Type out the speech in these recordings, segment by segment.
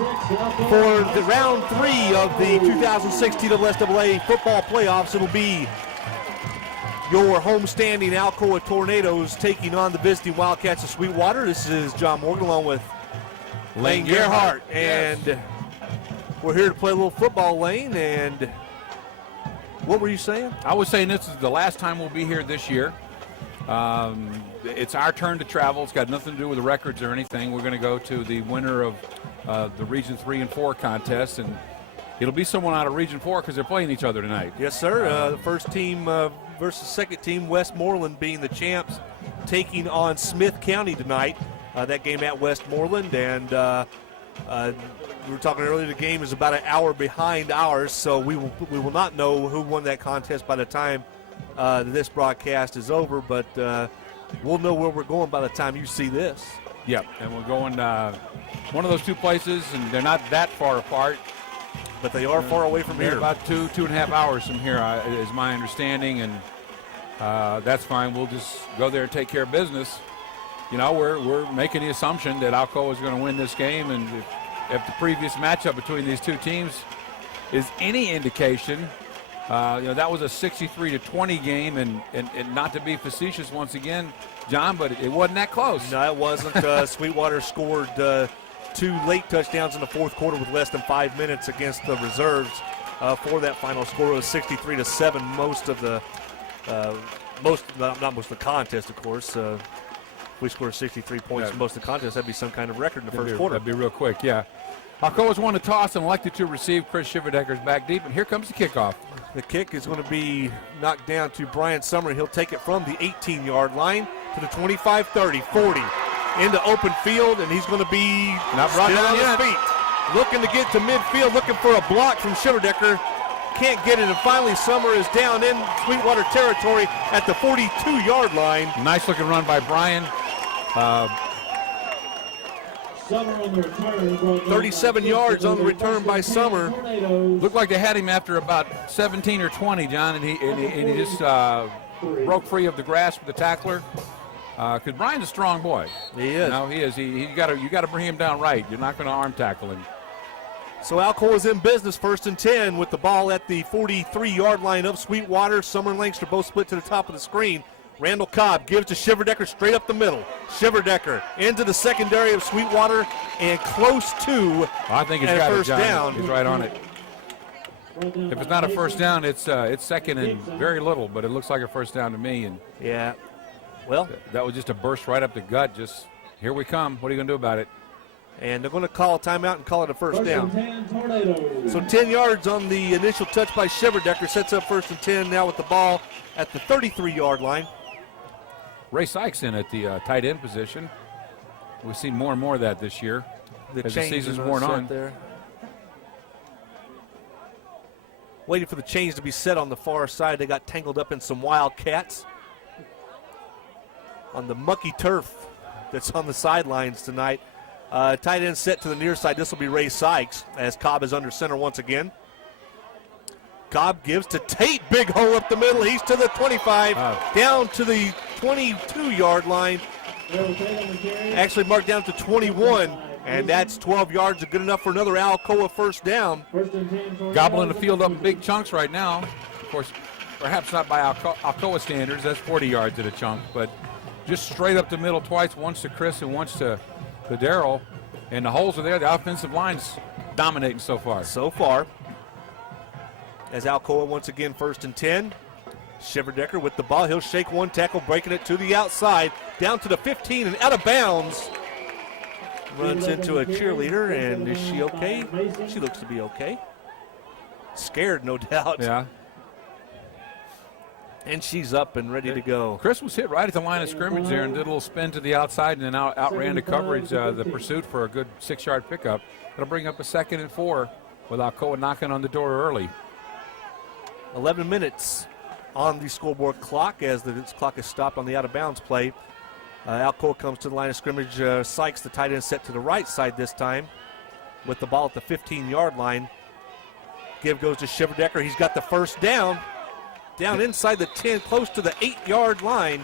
For the round 3 of the 2016 NCAA football playoffs, it'll be your homestanding Alcoa Tornadoes taking on the visiting Wildcats of Sweetwater. This is John Morgan along with Lane Gerhardt, and we're here to play a little football, Lane. And what were you saying? I was saying this is the last time we'll be here this year. It's our turn to travel. It's got nothing to do with the records or anything. We're going to go to the winner of the Region 3 and 4 contest, and it'll be someone out of Region 4 because they're playing each other tonight. Yes, sir. The first team versus second team, Westmoreland being the champs, taking on Smith County tonight. That game at Westmoreland, and we were talking earlier, the game is about an hour behind ours, so we will not know who won that contest by the time this broadcast is over, but we'll know where we're going by the time you see this. Yep, and we're going one of those two places, and they're not that far apart. But they are far away from here. About two and a half hours from here is my understanding, and that's fine. We'll just go there and take care of business. You know, we're making the assumption that Alcoa is going to win this game, and if the previous matchup between these two teams is any indication, that was a 63-20 game, and not to be facetious once again, John, but it wasn't that close. No, it wasn't. Sweetwater scored 2 late touchdowns in the fourth quarter with less than 5 minutes against the reserves for that final score. It was 63-7 most of the not most of the contest, of course. We scored 63 points in most of the contest. That'd be some kind of record in the first quarter. That'd be real quick, yeah. Alcoa's won the toss and elected to receive. Chris Shiverdecker's back deep, and here comes the kickoff. The kick is going to be knocked down to Brian Sommer. He'll take it from the 18-yard line to the 25, 30, 40, into open field, and he's going to be not brought down on his feet. Looking to get to midfield, looking for a block from Shiverdecker. Can't get it, and finally Sommer is down in Sweetwater territory at the 42-yard line. Nice looking run by Brian. 37 yards on the return by Sommer. Looked like they had him after about 17 or 20, John, and he just broke free of the grasp of the tackler. Because Brian's a strong boy. He is. No, he is. You got to bring him down right. You're not going to arm tackle him. So Alcoa is in business, 1st and 10, with the ball at the 43-yard line of Sweetwater. Sommer and Lanxter both split to the top of the screen. Randall Cobb gives to Shiverdecker straight up the middle. Shiverdecker into the secondary of Sweetwater and close to I think he's got first it, John. down. He's right on it. If it's not a first down, it's second and very little, but it looks like a first down to me. And yeah, well, that was just a burst right up the gut. Just here we come. What are you going to do about it? And they're going to call a timeout and call it a first down. So 10 yards on the initial touch by Shiverdecker sets up 1st and 10 now with the ball at the 33-yard line. Ray Sykes in at the tight end position. We've seen more and more of that this year as the season's worn on. There. Waiting for the change to be set on the far side. They got tangled up in some Wildcats on the mucky turf that's on the sidelines tonight. Tight end set to the near side. This will be Ray Sykes as Cobb is under center once again. Cobb gives to Tate. Big hole up the middle. He's to the 25, down to the 22-yard line. Actually marked down to 21, and that's 12 yards. Good enough for another Alcoa first down. Gobbling the field up in big chunks right now. Of course, perhaps not by Alcoa standards. That's 40 yards at a chunk, but just straight up the middle twice, once to Chris and once to Darrell. And the holes are there. The offensive line's dominating so far. As Alcoa once again 1st and 10. Shiverdecker with the ball. He'll shake one tackle, breaking it to the outside, down to the 15 and out of bounds. Runs into a cheerleader, and is she okay? She looks to be okay. Scared, no doubt. Yeah. And she's up and ready to go. Chris was hit right at the line of scrimmage there and did a little spin to the outside and then outran the coverage, the pursuit for a good 6-yard pickup. It'll bring up a 2nd and 4 with Alcoa knocking on the door early. 11 minutes on the scoreboard clock as the clock is stopped on the out-of-bounds play. Alcoa comes to the line of scrimmage. Sykes, the tight end, set to the right side this time with the ball at the 15-yard line. Give goes to Shiverdecker. He's got the first down inside the 10, close to the 8-yard line,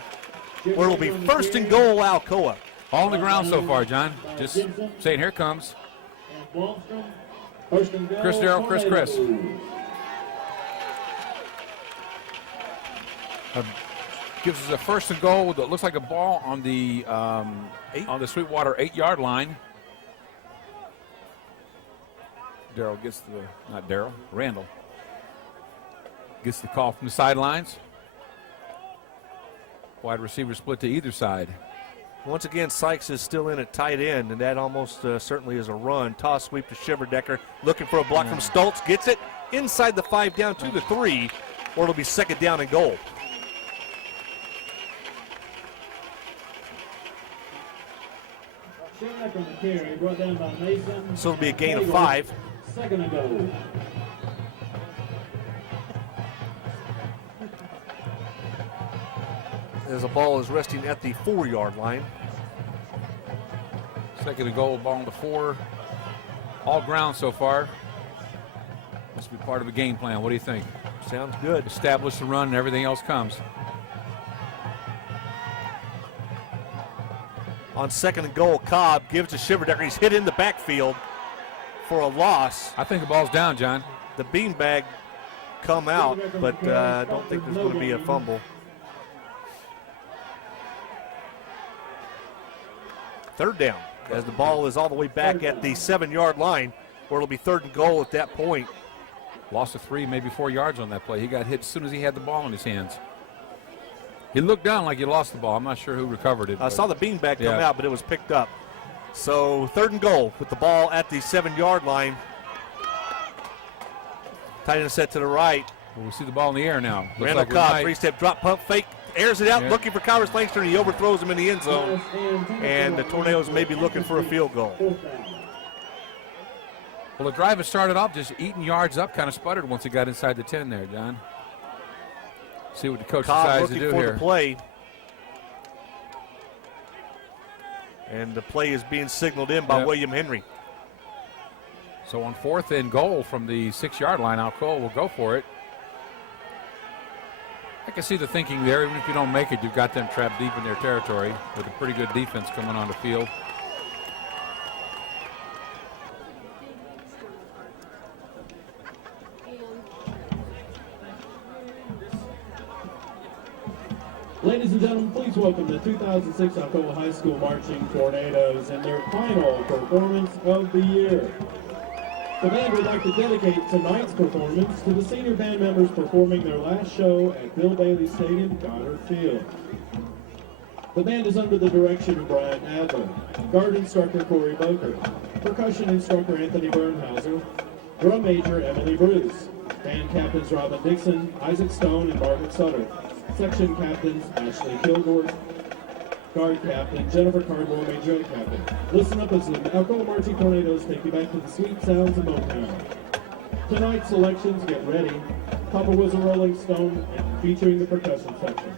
where it will be 1st and goal Alcoa. All on the ground so far, John. Just saying, here comes. Chris Darrell, Chris. Gives us a first and goal that looks like a ball on the Sweetwater 8-yard line. Randall gets the call from the sidelines. Wide receiver split to either side. Once again, Sykes is still in at tight end, and that almost certainly is a run. Toss sweep to Shiverdecker, looking for a block from Stultz. Gets it inside the 5, down to the 3, or it'll be second down and goal. So it'll be a gain of 5. Second and goal. As the ball is resting at the 4-yard line. Second and goal, ball on the 4. All ground so far. Must be part of a game plan. What do you think? Sounds good. Establish the run and everything else comes. On second and goal, Cobb gives to Shiverdecker. He's hit in the backfield for a loss. I think the ball's down, John. The beanbag come out, but I don't think there's going to be a fumble. Third down, as the ball is all the way back at the 7-yard line, where it'll be third and goal at that point. Lost of 3, maybe 4 yards on that play. He got hit as soon as he had the ball in his hands. He looked down like he lost the ball. I'm not sure who recovered it. I saw the beanbag come out, but it was picked up. So third and goal with the ball at the 7-yard line. Tight end set to the right. Well, we see the ball in the air now. Looks Randall like Cobb, 3-step drop pump fake. Airs it out, looking for Kyrus Lanxter, and he overthrows him in the end zone. And the Tornadoes may be looking for a field goal. Well, the drive had started off just eating yards up, kind of sputtered once he got inside the 10 there, John. See what the coach decides to do for here. The play. And the play is being signaled in by William Henry. So on fourth and goal from the 6-yard line, Alcoa will go for it. I can see the thinking there. Even if you don't make it, you've got them trapped deep in their territory with a pretty good defense coming on the field. Ladies and gentlemen, please welcome the 2006 Alcoa High School Marching Tornadoes and their final performance of the year. The band would like to dedicate tonight's performance to the senior band members performing their last show at Bill Bailey Stadium, Goddard Field. The band is under the direction of Brian Adler, guard instructor Corey Boker, percussion instructor Anthony Bernhauser, drum major Emily Bruce, band captains Robin Dixon, Isaac Stone, and Margaret Sutter, section captains Ashley Kilgore, guard captain Jennifer Cardwell, major captain. Listen up as the Alcoa Marching Tornadoes take you back to the sweet sounds of Motown. Tonight's selections, get ready. Papa was a Rolling Stone, and featuring the percussion section.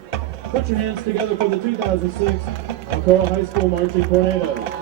Put your hands together for the 2006 Alcoa High School Marching Tornadoes.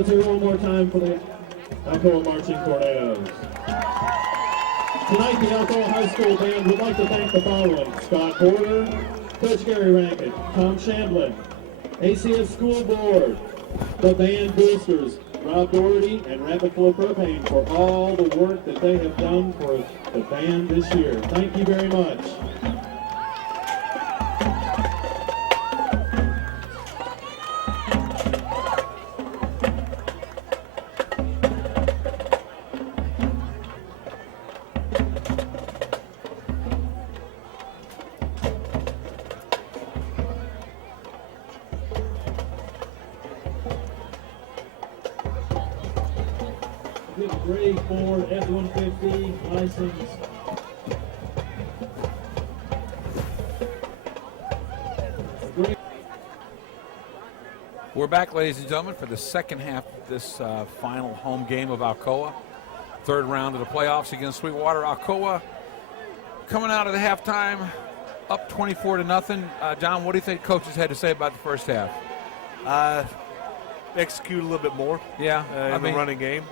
Let's hear it one more time for the Alcoa Marching Tornadoes. Tonight, the Alcoa High School Band would like to thank the following: Scott Porter, Coach Gary Rankin, Tom Shandlin, ACS School Board, the band boosters, Rob Doherty and Rapid Flow Propane for all the work that they have done for the band this year. Thank you very much. Gray Ford F-150 license. We're back, ladies and gentlemen, for the second half of this final home game of Alcoa. Third round of the playoffs against Sweetwater. Alcoa coming out of the halftime up 24-0. John, what do you think coaches had to say about the first half? Execute a little bit more. Yeah, in the running game.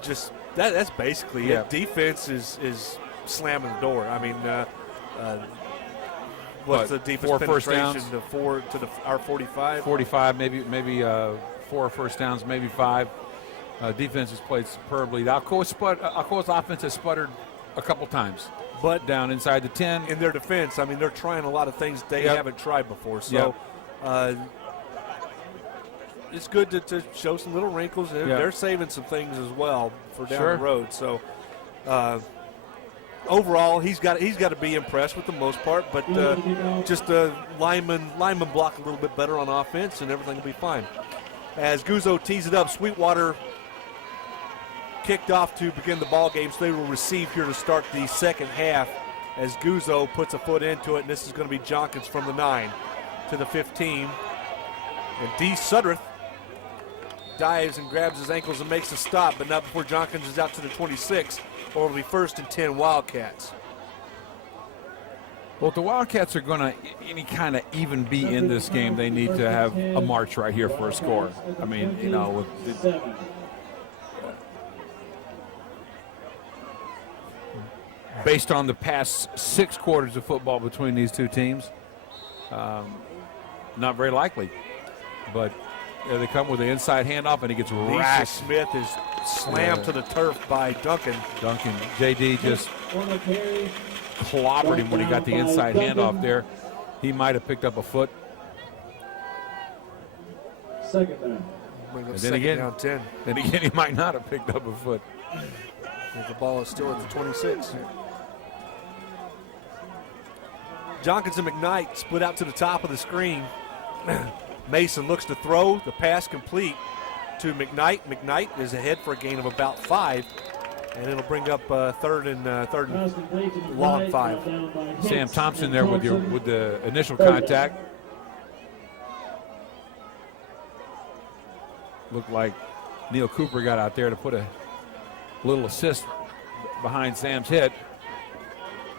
Just that's basically it. Defense is slamming the door. I mean, what's the deepest 4 penetration? first downs? Our 45. 45, maybe 4 first downs, maybe 5. Defense has played superbly. Alcoa's offense has sputtered a couple times, but down inside the 10. In their defense, I mean, they're trying a lot of things they haven't tried before. So. It's good to show some little wrinkles. They're saving some things as well for down the road. So overall, he's got to be impressed with the most part. But just lineman block a little bit better on offense, and everything will be fine. As Guzzo tees it up, Sweetwater kicked off to begin the ball game, so they will receive here to start the second half. As Guzzo puts a foot into it, and this is going to be Jonkins from the 9 to the 15, and D. Sudreth dives and grabs his ankles and makes a stop, but not before Jonkins is out to the 26, or it'll be 1st and 10 Wildcats. Well, if the Wildcats are going to any kind of even be in this game, they need to have a march right here for a score. I mean, you know, based on the past 6 quarters of football between these two teams, not very likely. But they come with the inside handoff, and he gets racked. Smith is slammed to the turf by Duncan. JD just clobbered him when he got the inside handoff there. He might have picked up a foot. Second down. And then again, he might not have picked up a foot. The ball is still at the 26. Jonkins and McKnight split out to the top of the screen. Mason looks to throw. The pass complete to McKnight. McKnight is ahead for a gain of about 5, and it'll bring up third and long 5. Sam Thompson there with the initial contact. Looked like Neil Cooper got out there to put a little assist behind Sam's hit.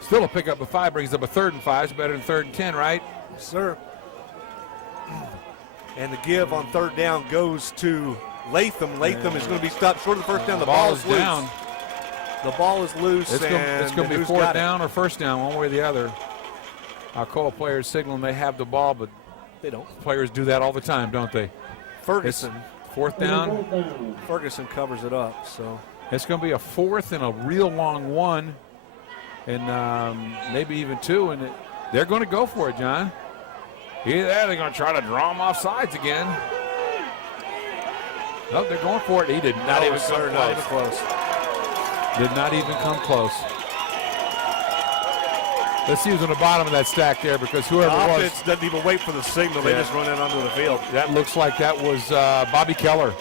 Still a pickup of 5, brings up a 3rd and 5. It's better than 3rd and 10, right? Yes, sir. And the give on 3rd down goes to Latham. Latham is going to be stopped short of the first down. The ball is down. Loose. The ball is loose. It's going to be 4th down or 1st down, one way or the other. Alcoa players signaling they have the ball, but they don't. Players do that all the time, don't they? Ferguson. It's 4th down. Ferguson covers it up. So it's going to be a 4th and a real long 1, and maybe even 2, and they're going to go for it, John. Either that, they're going to try to draw him off sides again. No, they're going for it. He did not even come close. Did not even come close. Let's see who's on the bottom of that stack there, because whoever it was. Offense doesn't even wait for the signal. They just run it onto the field. That looks like that was Bobby Keller.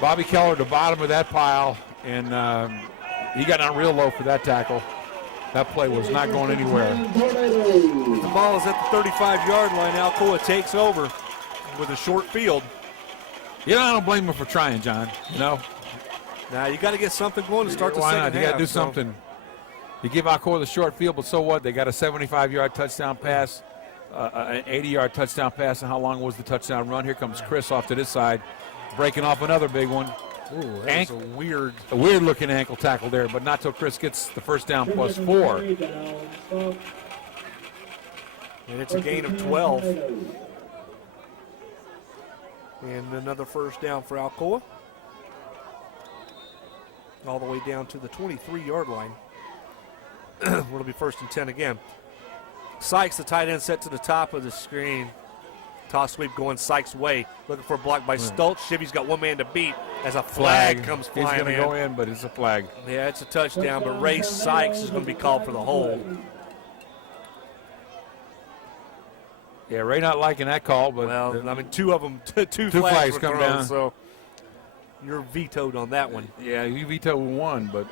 Bobby Keller at the bottom of that pile, and he got down real low for that tackle. That play was not going anywhere. The ball is at the 35-yard line. Alcoa takes over with a short field. You know, I don't blame him for trying, John. You know? Now, you got to get something going to start the second half. You got to do something. You give Alcoa the short field, but so what? They got a 75-yard touchdown pass an 80-yard touchdown pass, and how long was the touchdown run? Here comes Chris off to this side, breaking off another big one. Ooh, that's a weird-looking ankle tackle there, but not till Chris gets the first down plus 4. And it's a gain of 12. And another first down for Alcoa. All the way down to the 23-yard line. It'll be 1st and 10 again. Sykes, the tight end, set to the top of the screen. Toss sweep going Sykes' way. Looking for a block by Stultz. Shivy's got one man to beat as a flag comes flying in. He's going to go in, but it's a flag. Yeah, it's a touchdown, but Ray Sykes is going to be called for the hold. Yeah, Ray not liking that call, but well, I mean, two of them, two flags were come thrown, down. So you're vetoed on that one. Yeah, you vetoed one, but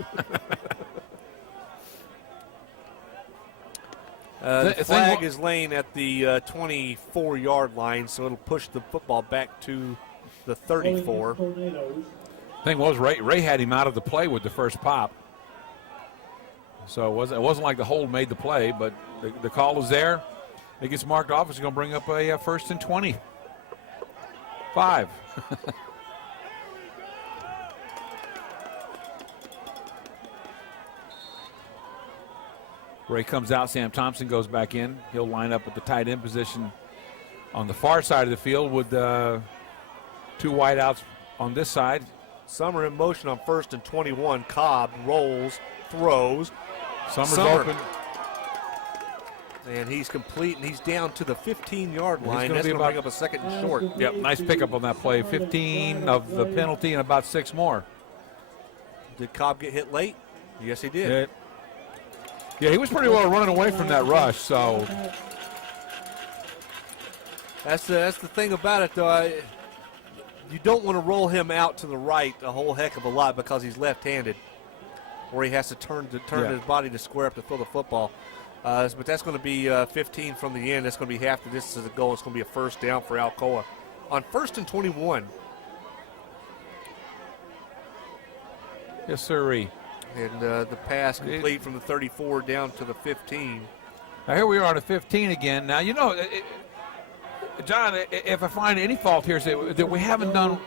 the flag is laying at the 24-yard line, so it'll push the football back to the 34. Thing was, Ray had him out of the play with the first pop, so it wasn't like the hold made the play, but the call is there. It gets marked off. It's going to bring up a 1st and 25. Ray comes out. Sam Thompson goes back in. He'll line up at the tight end position on the far side of the field with 2 wideouts on this side. Sommer in motion on 1st and 21. Cobb rolls, throws. Sommer's open. And he's complete, and he's down to the 15-yard line. That's going to bring up a 2nd and short. Yep, nice pickup on that play. 15 of the penalty and about 6 more. Did Cobb get hit late? Yes, he did. Yeah, he was pretty well running away from that rush, so. That's the thing about it, though. You don't want to roll him out to the right a whole heck of a lot because he's left-handed, where he has to turn his body to square up to throw the football. But that's going to be 15 from the end. That's going to be half the distance of the goal. It's going to be a 1st down for Alcoa. On 1st and 21. Yes, sirree. And the pass complete from the 34 down to the 15. Now here we are at 15 again. Now, you know, John, if I find any fault here, is that we haven't done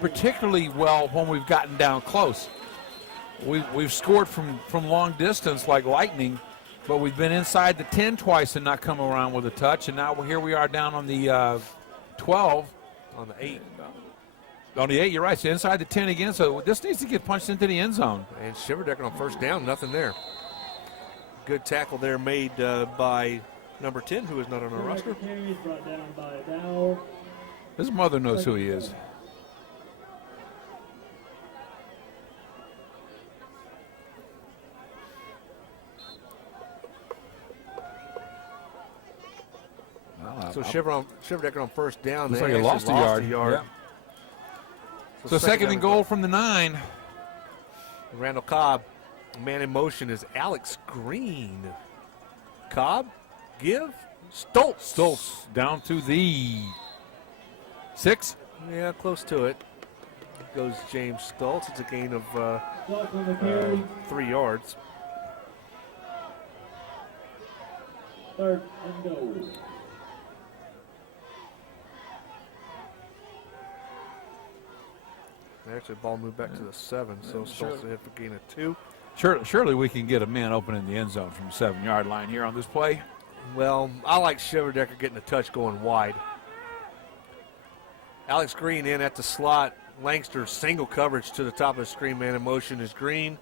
particularly well when we've gotten down close. We've scored from long distance like lightning, but we've been inside the 10 twice and not come around with a touch, and now here we are down on the 12. On the 8. On the 8, you're right. So inside the 10 again, so this needs to get punched into the end zone. And Shiverdecker on 1st down, nothing there. Good tackle there made by number 10, who is not on our roster. His mother knows who he is. So Shiverdecker on 1st down. Looks like he lost a yard. Yeah. So 2nd and goal from the 9. Randall Cobb. Man in motion is Alex Green. Cobb, give, Stultz down to the 6. Yeah, close to it. Goes James Stultz. It's a gain of 3 yards. 3rd and goal. Actually, the ball moved back to the 7, so Stultz hit for gain of 2. Surely we can get a man open in the end zone from the 7-yard line here on this play. Well, I like Shiverdecker getting a touch going wide. Alex Green in at the slot. Lanxter single coverage to the top of the screen. Man in motion is Green.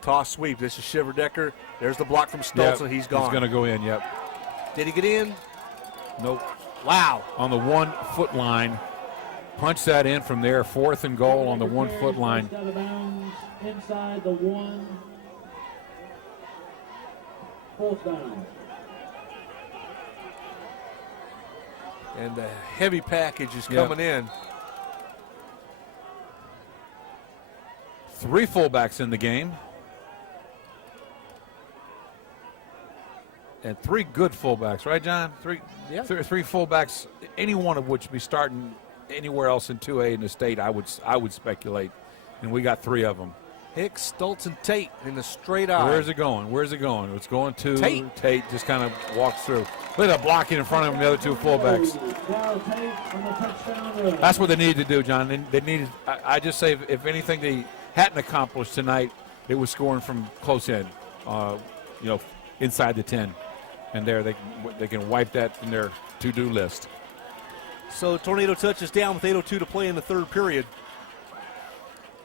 Toss sweep. This is Shiverdecker. There's the block from Stultz, and he's gone. He's going to go in, yep. Did he get in? Nope. Wow. On the 1-foot line. Punch that in from there. 4th and goal on the 1-foot line. Inside the 1. 4th down. And the heavy package is coming in. 3 fullbacks in the game. And 3 good fullbacks, right, John? 3 fullbacks, any one of which be starting anywhere else in 2A in the state, I would speculate. And we got 3 of them. Hicks, Stultz, and Tate in the straight eye. Where's it going? Where's it going? It's going to Tate. Tate just kind of walks through. Look at that blocking in front of him, the other two fullbacks. That's what they needed to do, John. They needed. I just say if anything they hadn't accomplished tonight, it was scoring from close in, inside the 10, and there they can wipe that in their to-do list. So Tornado touches down with 8:02 to play in the third period.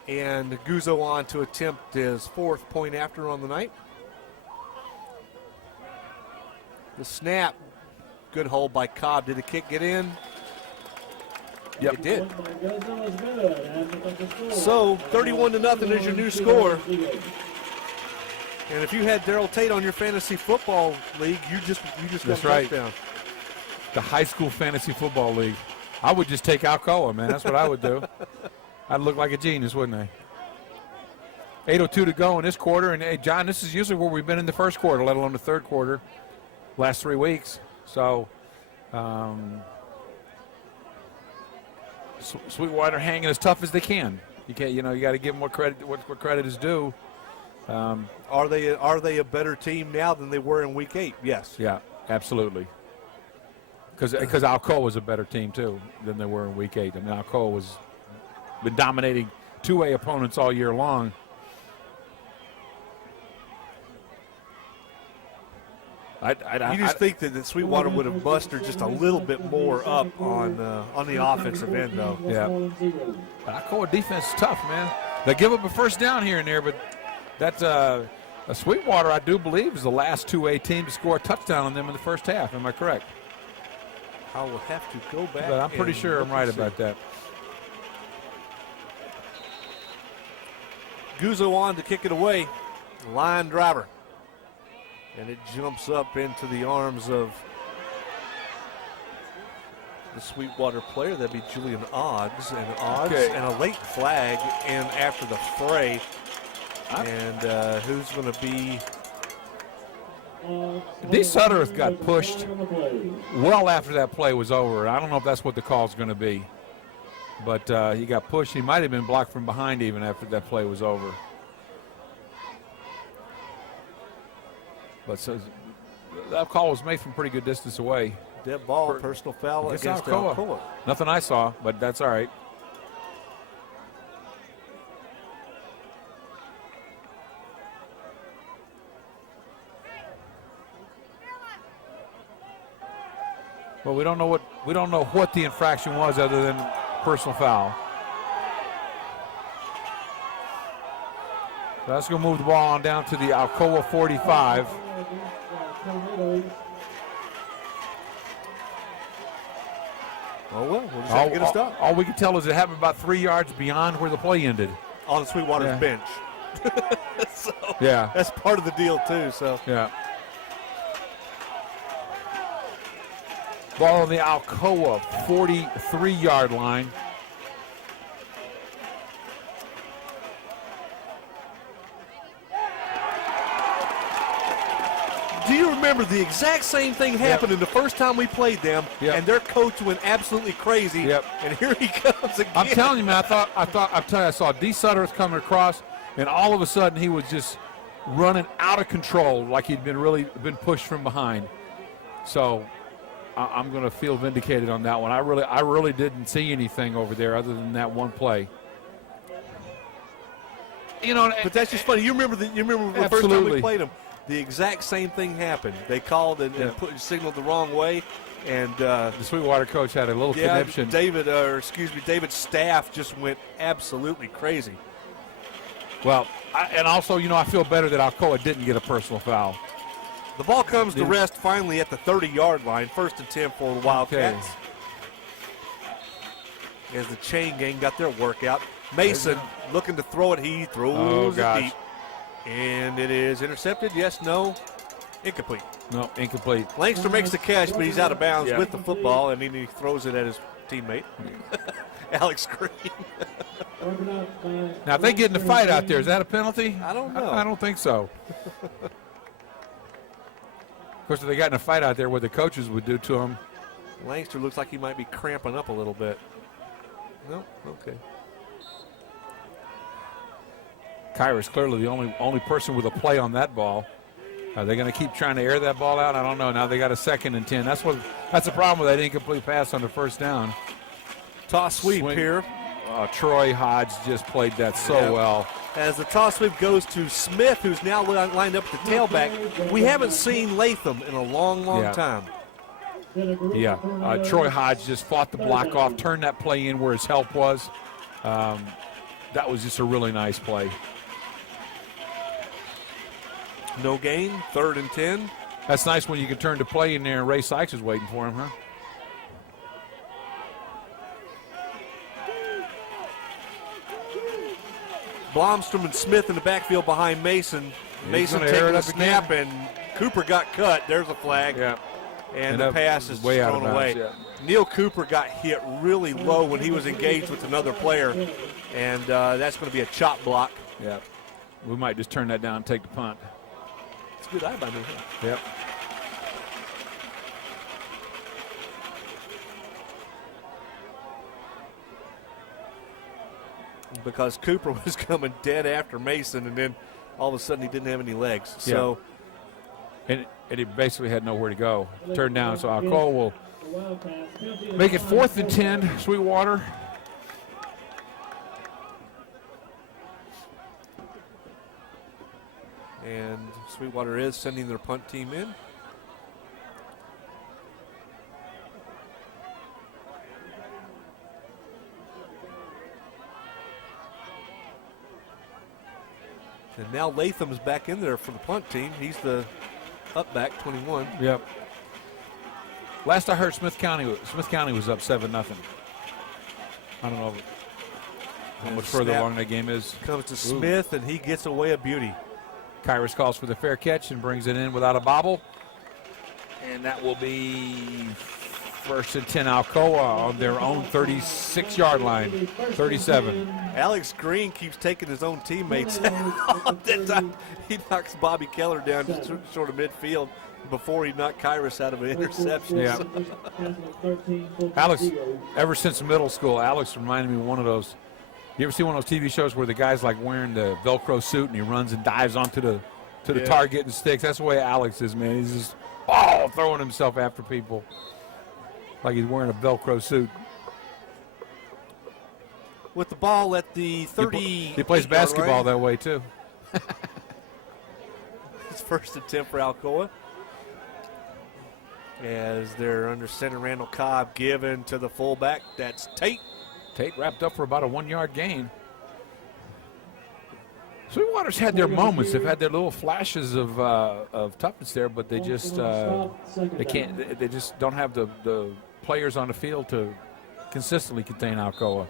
And Guzzo on to attempt his 4th point after on the night. The snap, good hold by Cobb. Did the kick get in? Yep. It did. So 31-0 is your new score. And if you had Darrell Tate on your fantasy football league, you just got a touchdown. The high school fantasy football league. I would just take Alcoa, man. That's what I would do. I'd look like a genius, wouldn't I? 8:02 to go in this quarter. And, hey, John, this is usually where we've been in the first quarter, let alone the third quarter, last 3 weeks. So Sweetwater hanging as tough as they can. You can't, you got to give them what credit is due. Are they a better team now than they were in Week 8? Yes. Yeah, absolutely. Because Alcoa was a better team, too, than they were in Week 8. I mean, Alcoa was been dominating two-way opponents all year long. You just think that Sweetwater would have busted just a little bit more up on the offensive end, though. Yeah. Alcoa defense is tough, man. They give up a first down here and there, but that's a Sweetwater, I do believe, is the last 2A team to score a touchdown on them in the first half. Am I correct? I will have to go back. But I'm pretty sure I'm right about that. Guzzo on to kick it away. Line driver. And it jumps up into the arms of the Sweetwater player. That'd be Julian Oggs. And a late flag in after the fray. And who's going to be? D. Sutterth got pushed well after that play was over. I don't know if that's what the call is going to be. But he got pushed. He might have been blocked from behind even after that play was over. But so that call was made from pretty good distance away. Dead ball, personal foul against Alcoa. Nothing I saw, but that's all right. Well, we don't know what the infraction was other than personal foul. So that's going to move the ball on down to the Alcoa 45. Oh, well, we'll just have to get a stop. All we can tell is it happened about 3 yards beyond where the play ended. On Sweetwater's bench. So yeah. That's part of the deal, too. So yeah. Ball on the Alcoa 43-yard line. Do you remember the exact same thing happened in the first time we played them, and their coach went absolutely crazy, and here he comes again. I'm telling you, man, I saw D. Sutterth coming across, and all of a sudden he was just running out of control like he'd been pushed from behind. So I'm going to feel vindicated on that one. I really didn't see anything over there other than that one play. But that's just funny. You remember the first time we played them. The exact same thing happened. They called and signaled the wrong way, and the Sweetwater coach had a little conniption. David's staff just went absolutely crazy. Well, I feel better that Alcoa didn't get a personal foul. The ball comes to rest finally at the 30-yard line. 1st and 10 for the Wildcats. As the chain gang got their workout. Mason looking to throw it. He throws it deep. And it is intercepted. Yes, no. Incomplete. No, incomplete. Lanxter makes the catch, but he's out of bounds with the football, and he throws it at his teammate, Alex Green. Now, if they get in a fight out there, is that a penalty? I don't know. I don't think so. Of course, if they got in a fight out there, what the coaches would do to them. Lanxter looks like he might be cramping up a little bit. No? Okay. Kyrus clearly the only person with a play on that ball. Are they going to keep trying to air that ball out? I don't know. Now they got a 2nd and 10. That's the problem with that incomplete pass on the first down. Toss sweep Swing. here. Troy Hodge just played that so well. As the toss sweep goes to Smith, who's now lined up at the tailback. We haven't seen Latham in a long time. Yeah, Troy Hodge just fought the block off, turned that play in where his help was. That was just a really nice play. No gain, 3rd and 10. That's nice when you can turn the play in there and Ray Sykes is waiting for him, huh? Blomstrom and Smith in the backfield behind Mason. Mason taking a snap, and Cooper got cut. There's a flag. Yeah. And the pass is way thrown away. Yeah. Neil Cooper got hit really low when he was engaged with another player, and that's going to be a chop block. Yeah. We might just turn that down and take the punt. It's a good eye by me. Yep. Because Cooper was coming dead after Mason, and then all of a sudden he didn't have any legs. So, and he basically had nowhere to go. Turned down, so Alcoa will make it 4th and 10, Sweetwater. And Sweetwater is sending their punt team in. And now Latham's back in there for the punt team. He's the up back, 21. Yep. Last I heard, Smith County was up 7-0. I don't know how much further along that game is. Comes to Smith, and he gets away a beauty. Kyrus calls for the fair catch and brings it in without a bobble. And that will be 1st and 10 Alcoa on their own 36-yard line, 37. Alex Green keeps taking his own teammates out. That time he knocks Bobby Keller down just short of midfield before he knocked Kyrus out of an interception. Yeah. Alex, ever since middle school, Alex reminded me of one of those. You ever see one of those TV shows where the guy's like wearing the Velcro suit and he runs and dives onto the target and sticks? That's the way Alex is, man. He's just throwing himself after people like he's wearing a Velcro suit. With the ball at the 30. He plays basketball that way too. It's 1st and 10 for Alcoa. As they're under center, Randall Cobb given to the fullback. That's Tate. Tate wrapped up for about a 1-yard gain. Sweetwater's had their moments. They've had their little flashes of toughness there, but they just they can't. They just don't have the players on the field to consistently contain Alcoa.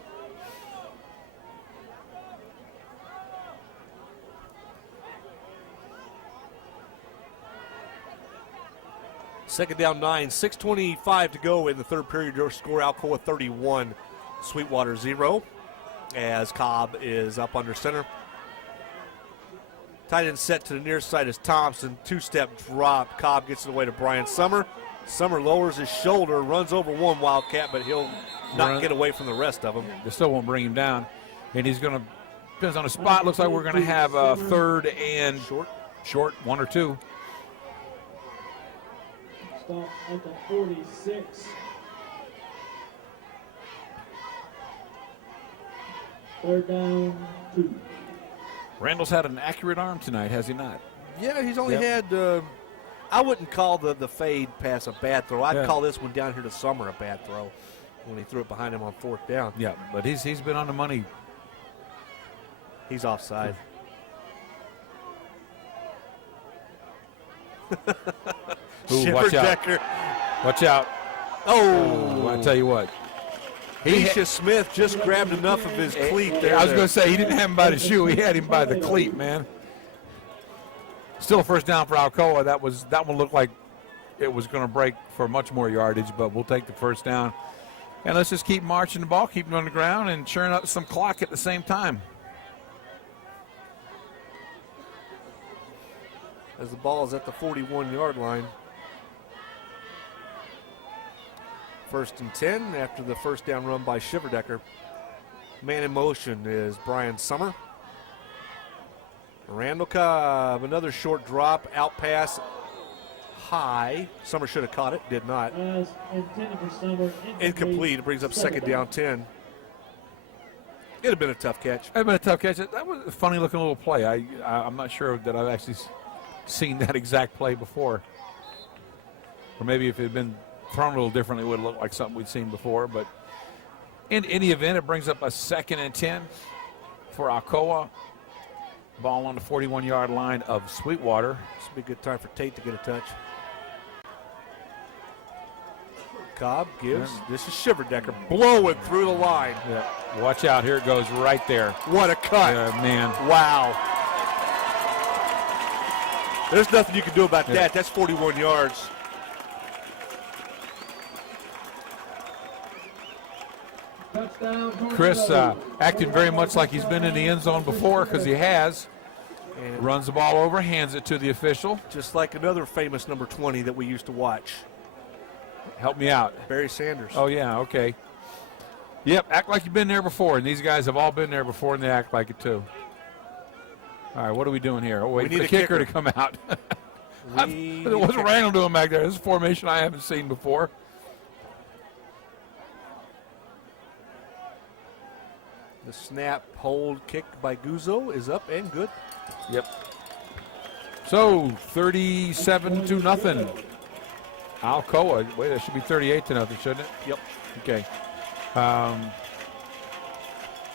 Second down 9, 6:25 to go in the third period. Your score: Alcoa 31, Sweetwater 0. As Cobb is up under center. Tight end set to the near side is Thompson. 2-step drop. Cobb gets it away to Brian Sommer. Sommer lowers his shoulder, runs over one Wildcat, but he'll not get away from the rest of them. They still won't bring him down. And he's going to, depends on the spot, looks like we're going to have a 3rd and short, 1 or 2. Stop at the 46. Third down, 2. Randall's had an accurate arm tonight, has he not? Yeah, he's only had, I wouldn't call the fade pass a bad throw. I'd call this one down here to Sommer a bad throw when he threw it behind him on 4th down. Yeah, but he's been on the money. He's offside. Shiverdecker. Watch out. Oh, I tell you what. Keisha Smith just grabbed enough of his cleat there. I was going to say, he didn't have him by the shoe. He had him by the cleat, man. Still a 1st down for Alcoa. That one looked like it was going to break for much more yardage, but we'll take the 1st down. And let's just keep marching the ball, keep it on the ground, and churn up some clock at the same time. As the ball is at the 41-yard line. 1st and 10 after the 1st down run by Shiverdecker. Man in motion is Brian Sommer. Randall Cobb, another short drop, out pass, high. Sommer should have caught it, did not. Intended for Sommer. Incomplete. It brings up second down 10. It'd have been a tough catch. It'd been a tough catch. That was a funny looking little play. I'm not sure that I've actually seen that exact play before. Or maybe if it had been thrown a little differently, it would have looked like something we'd seen before. But in any event, it brings up a 2nd and 10 for Alcoa. Ball on the 41-yard line of Sweetwater. This would be a good time for Tate to get a touch. Cobb gives. This is Shiverdecker blowing through the line. Yeah. Watch out. Here it goes right there. What a cut. Man. Wow. There's nothing you can do about that. That's 41 yards. Chris acting very much like he's been in the end zone before, because he has. And runs the ball over, hands it to the official. Just like another famous number 20 that we used to watch. Help me out. Barry Sanders. Oh, yeah, okay. Yep, act like you've been there before, and these guys have all been there before, and they act like it too. All right, what are we doing here? Oh, wait for the kicker to come out. What's Randall doing back there? This is a formation I haven't seen before. The snap, hold, kick by Guzzo is up and good. Yep. So 37-0. Alcoa. Wait, that should be 38-0, shouldn't it? Yep. Okay.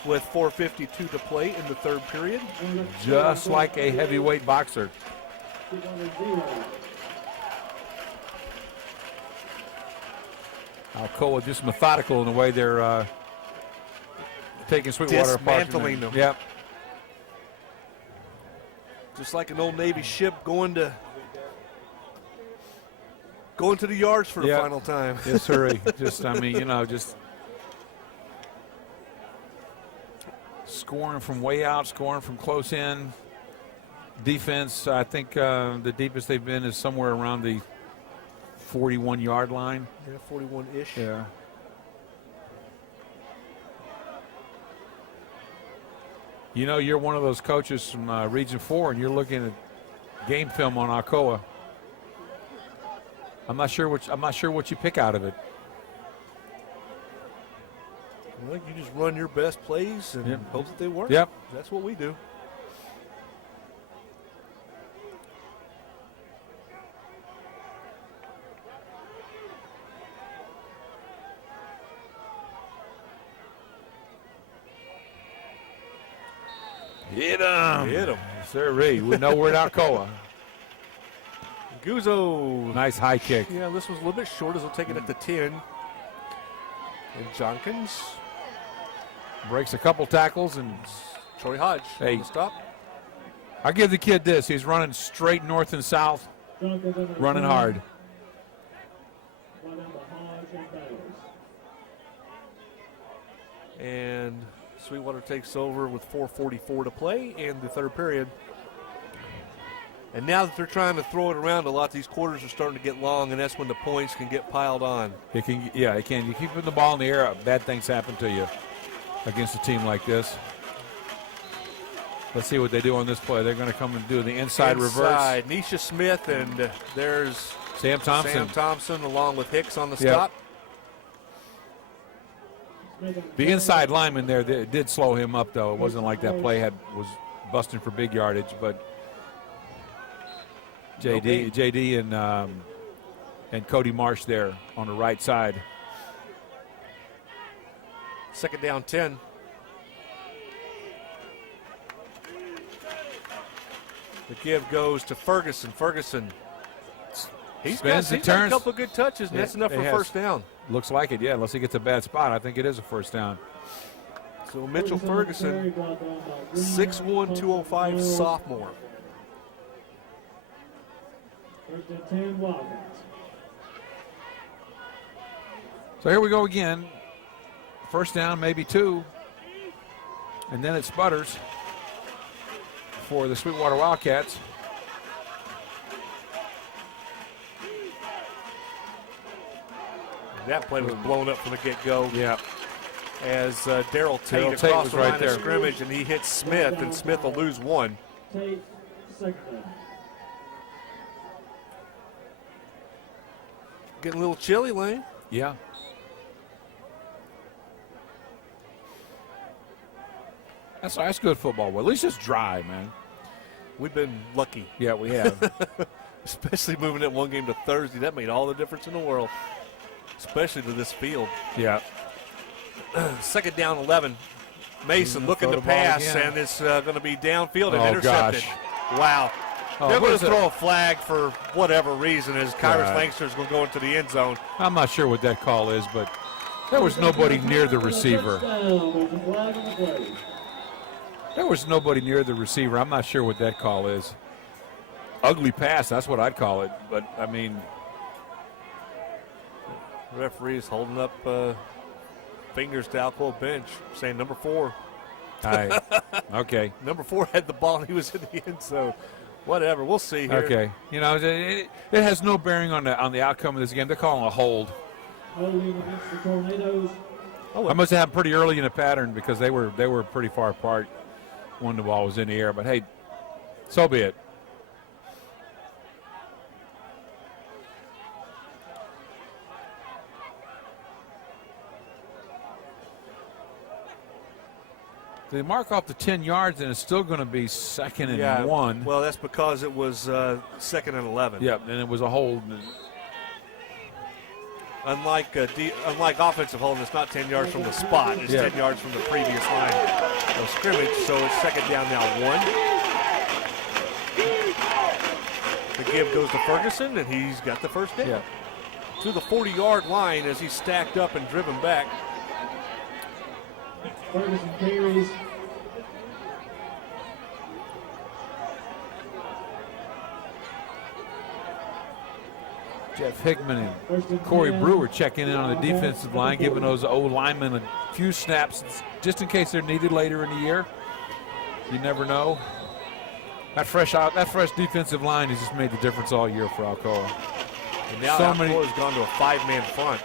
With 4:52 to play in the third period. Just like a heavyweight boxer. Alcoa just methodical in the way they're taking Sweetwater apart. Dismantling them. Yep. Just like an old Navy ship going to the yards for the final time. Yes, hurry. Just, I mean, just scoring from way out, scoring from close in. Defense, I think the deepest they've been is somewhere around the 41-yard line. Yeah, 41-ish. Yeah. You're one of those coaches from Region 4, and you're looking at game film on Alcoa. I'm not sure what you pick out of it. Well, you just run your best plays and hope that they work. Yep. That's what we do. Hit him. Hit him. Sirree. We know we're at Alcoa. Guzzo. Nice high kick. Yeah, this was a little bit short as we'll take it at the 10. And Jenkins breaks a couple tackles, and Troy Hodge on the stop. I'll give the kid this. He's running straight north and south, running hard. And Sweetwater takes over with 4:44 to play in the third period. And now that they're trying to throw it around a lot, these quarters are starting to get long, and that's when the points can get piled on. It can. You keep putting the ball in the air, bad things happen to you against a team like this. Let's see what they do on this play. They're going to come and do the inside reverse. Nisha Smith, and there's Sam Thompson along with Hicks on the stop. The inside lineman there did slow him up, though. It wasn't like that play was busting for big yardage, but JD and Cody Marsh there on the right side. Second down 10. The give goes to Ferguson. He's got a couple of good touches, and that's enough for first down. Looks like it, yeah, unless he gets a bad spot. I think it is a first down. So Mitchell Ferguson, 6'1", 205 sophomore. First and 10 Wildcats. So here we go again. First down, maybe two. And then it sputters for the Sweetwater Wildcats. That play was blown up from the get-go. Yeah. As Darrell Tate across the line of scrimmage, and he hits Smith, and Smith will lose one. Tate, second down. Getting a little chilly, Lane. Yeah. That's good football. Well, at least it's dry, man. We've been lucky. Yeah, we have. Especially moving that one game to Thursday. That made all the difference in the world, especially to this field. Yeah. Second down 11. Mason looking to pass, and it's going to be downfield and intercepted. Gosh. Wow. Oh, they're going to throw a flag for whatever reason as Kyrus Right. Lanxter is going to go into the end zone. I'm not sure what that call is, but there was nobody near the receiver. There was nobody near the receiver. I'm not sure what that call is. Ugly pass, that's what I'd call it. But, I mean. The referee is holding up fingers to Alcoa bench, saying number 4. Okay. Number 4 had the ball, and he was in the end zone. Whatever, we'll see here. Okay. You know, it has no bearing on the outcome of this game. They're calling a hold. Holding against the Tornadoes. I must have happened pretty early in the pattern because they were pretty far apart when the ball was in the air. But, hey, so be it. They mark off the 10 yards, and it's still going to be 2nd and 1. Well, that's because it was 2nd and 11. Yep, and it was a hold. Unlike offensive holding, it's not 10 yards from the spot. It's 10 yards from the previous line of scrimmage, so it's second down now 1. The give goes to Ferguson, and he's got the first down. Yeah. To the 40-yard line as he's stacked up and driven back. Ferguson carries. Jeff Hickman and Corey Brewer checking in on the defensive line, giving those old linemen a few snaps just in case they're needed later in the year. You never know. That fresh defensive line has just made the difference all year for Alcoa. And now Alcoa has gone to a 5-man front.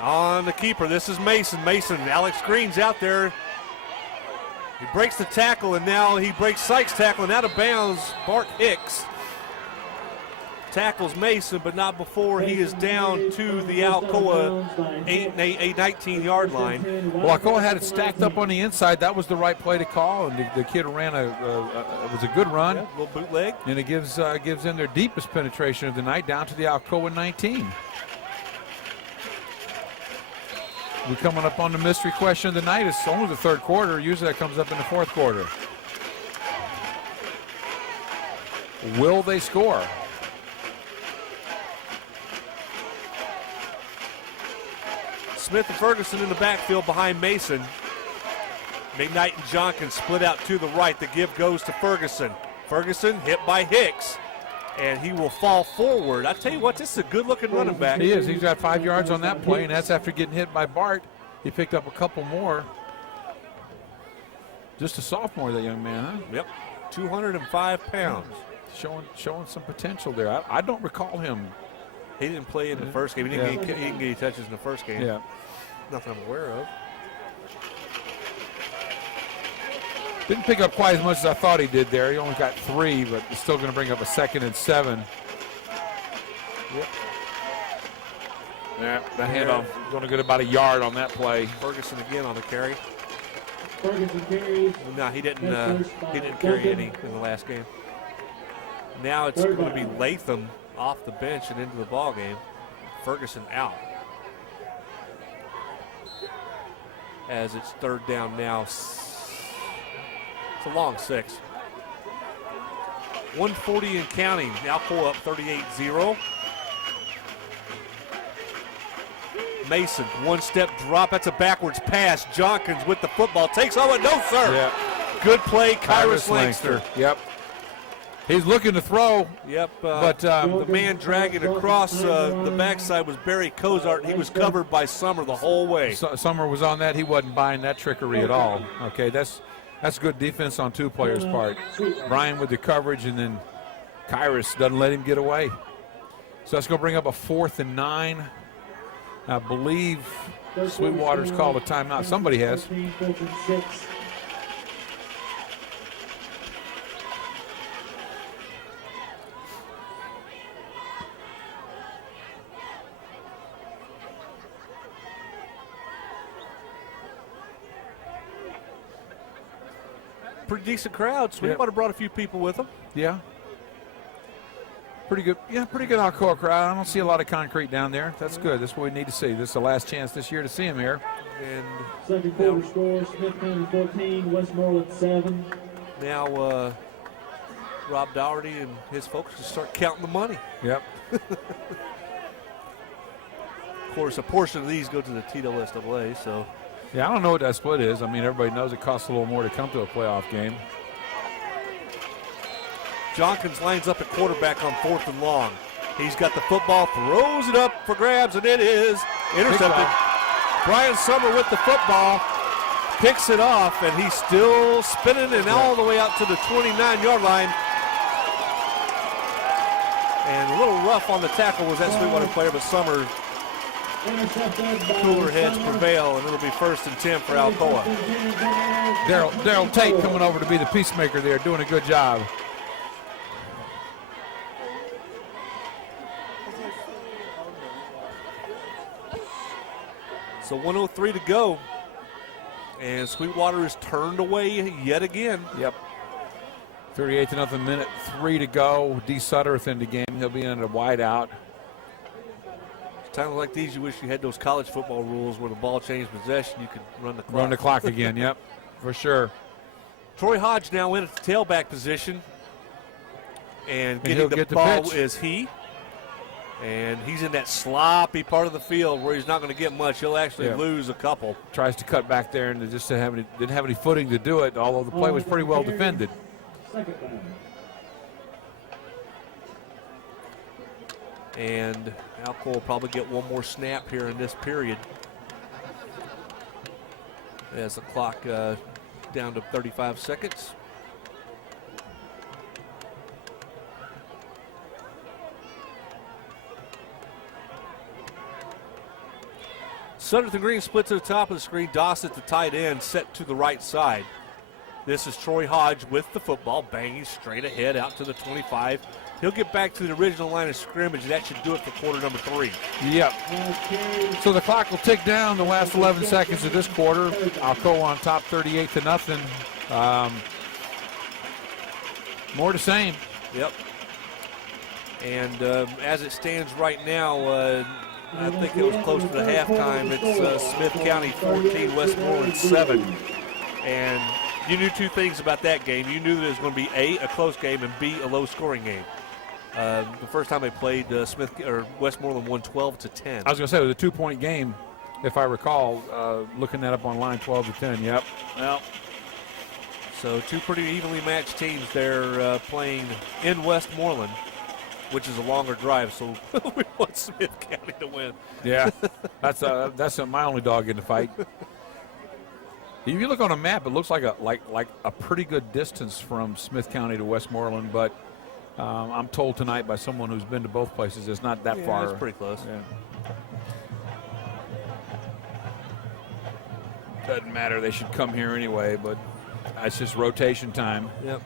On the keeper, this is Mason. Alex Green's out there. He breaks the tackle, and now he breaks Sykes' tackle, and out of bounds, Bart Hicks tackles Mason, but not before he is down to the Alcoa 19-yard line. Well, Alcoa had it stacked up on the inside. That was the right play to call, and the kid ran it was a good run. Yeah, a little bootleg. And it gives them their deepest penetration of the night down to the Alcoa 19. We're coming up on the mystery question of the night. It's only the third quarter. Usually that comes up in the fourth quarter. Will they score? Smith and Ferguson in the backfield behind Mason. McKnight and John can split out to the right. The give goes to Ferguson. Ferguson hit by Hicks, and he will fall forward. I tell you what, this is a good-looking running back. He is. He's got 5 yards on that play, and that's after getting hit by Bart. He picked up a couple more. Just a sophomore, that young man, huh? Yep, 205 pounds. Showing some potential there. I don't recall him. He didn't play in the first game. He didn't get any touches in the first game. Yeah. Nothing I'm aware of. Didn't pick up quite as much as I thought he did there. He only got 3, but it's still going to bring up a 2nd and 7. Yep. Yeah, the handoff going to get about a yard on that play. Ferguson again on the carry. Ferguson carries. No, he didn't carry any in the last game. Now it's going to be Latham off the bench and into the ball game. Ferguson out. As it's third down now. It's a long 6. 140 and counting. Alcoa up 38-0. Mason, one-step drop. That's a backwards pass. Jonkins with the football. Takes on it. No, sir. Yeah. Good play, Kyrus Lanxter. Yep. He's looking to throw. Yep. But the man dragging across the backside was Barry Cozart. He was covered by Sommer the whole way. Sommer was on that. He wasn't buying that trickery at all. Okay, that's good defense on 2 players' part. Brian with the coverage, and then Kyrus doesn't let him get away. So that's going to bring up a 4th and 9. I believe Sweetwater's called a timeout. Somebody has. Pretty decent crowd. Sweetwater brought a few people with them. Yeah. Pretty good. Yeah, pretty good Alcoa crowd. I don't see a lot of concrete down there. That's good. That's what we need to see. This is the last chance this year to see him here. And second quarter score, Smith County 14, Westmoreland 7. Now Rob Dougherty and his folks just start counting the money. Yep. Of course, a portion of these go to the TWSAA, so. Yeah, I don't know what that split is. I mean, everybody knows it costs a little more to come to a playoff game. Jonkins lines up at quarterback on 4th and long. He's got the football, throws it up for grabs, and it is intercepted. Brian Sommer with the football, picks it off, and he's still spinning and all the way out to the 29-yard line. And a little rough on the tackle was that Sweetwater player, but Sommer, cooler heads prevail, and it'll be 1st and 10 for Alcoa. Darrell Tate coming over to be the peacemaker there, doing a good job. So 1:03 to go, and Sweetwater is turned away yet again. Yep. 38-0 minute, 3 to go. D. Sutterth in the game. He'll be in a wide out. Times like these, you wish you had those college football rules where the ball changed possession, you could run the clock. Run the clock again, yep, for sure. Troy Hodge now in at the tailback position, and getting the ball pitch is he. And he's in that sloppy part of the field where he's not going to get much. He'll actually lose a couple. Tries to cut back there and just didn't have any footing to do it, although the play was pretty well defended. And Alcoa will probably get one more snap here in this period as the clock down to 35 seconds. Sutherland Green split to the top of the screen. Doss at the tight end, set to the right side. This is Troy Hodge with the football, banging straight ahead out to the 25. He'll get back to the original line of scrimmage, and that should do it for quarter number 3. Yep. So the clock will tick down the last 11 seconds of this quarter. Alcoa on top 38-0. More the same. Yep. And as it stands right now, I think it was close to the halftime. It's Smith County 14, Westmoreland 7. And you knew two things about that game. You knew that it was going to be A, a close game, and B, a low-scoring game. The first time they played, Westmoreland won 12-10. I was going to say it was a 2-point game, if I recall, looking that up online, 12-10. Yep. Well, so two pretty evenly matched teams there playing in Westmoreland, which is a longer drive, so we want Smith County to win. Yeah, that's my only dog in the fight. If you look on a map, it looks like a pretty good distance from Smith County to Westmoreland, but I'm told tonight by someone who's been to both places it's not that far. It's pretty close. Yeah. Doesn't matter. They should come here anyway, but it's just rotation time. Yep.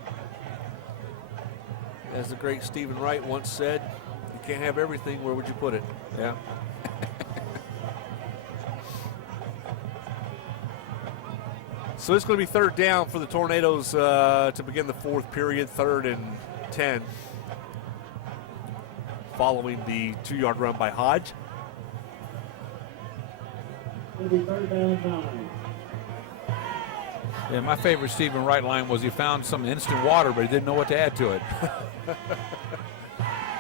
As the great Stephen Wright once said, you can't have everything. Where would you put it? Yeah. So it's going to be third down for the Tornadoes to begin the fourth period, 3rd and 10, following the 2-yard run by Hodge. It'll be 3rd down and 9. Yeah, my favorite Stephen Wright line was he found some instant water, but he didn't know what to add to it.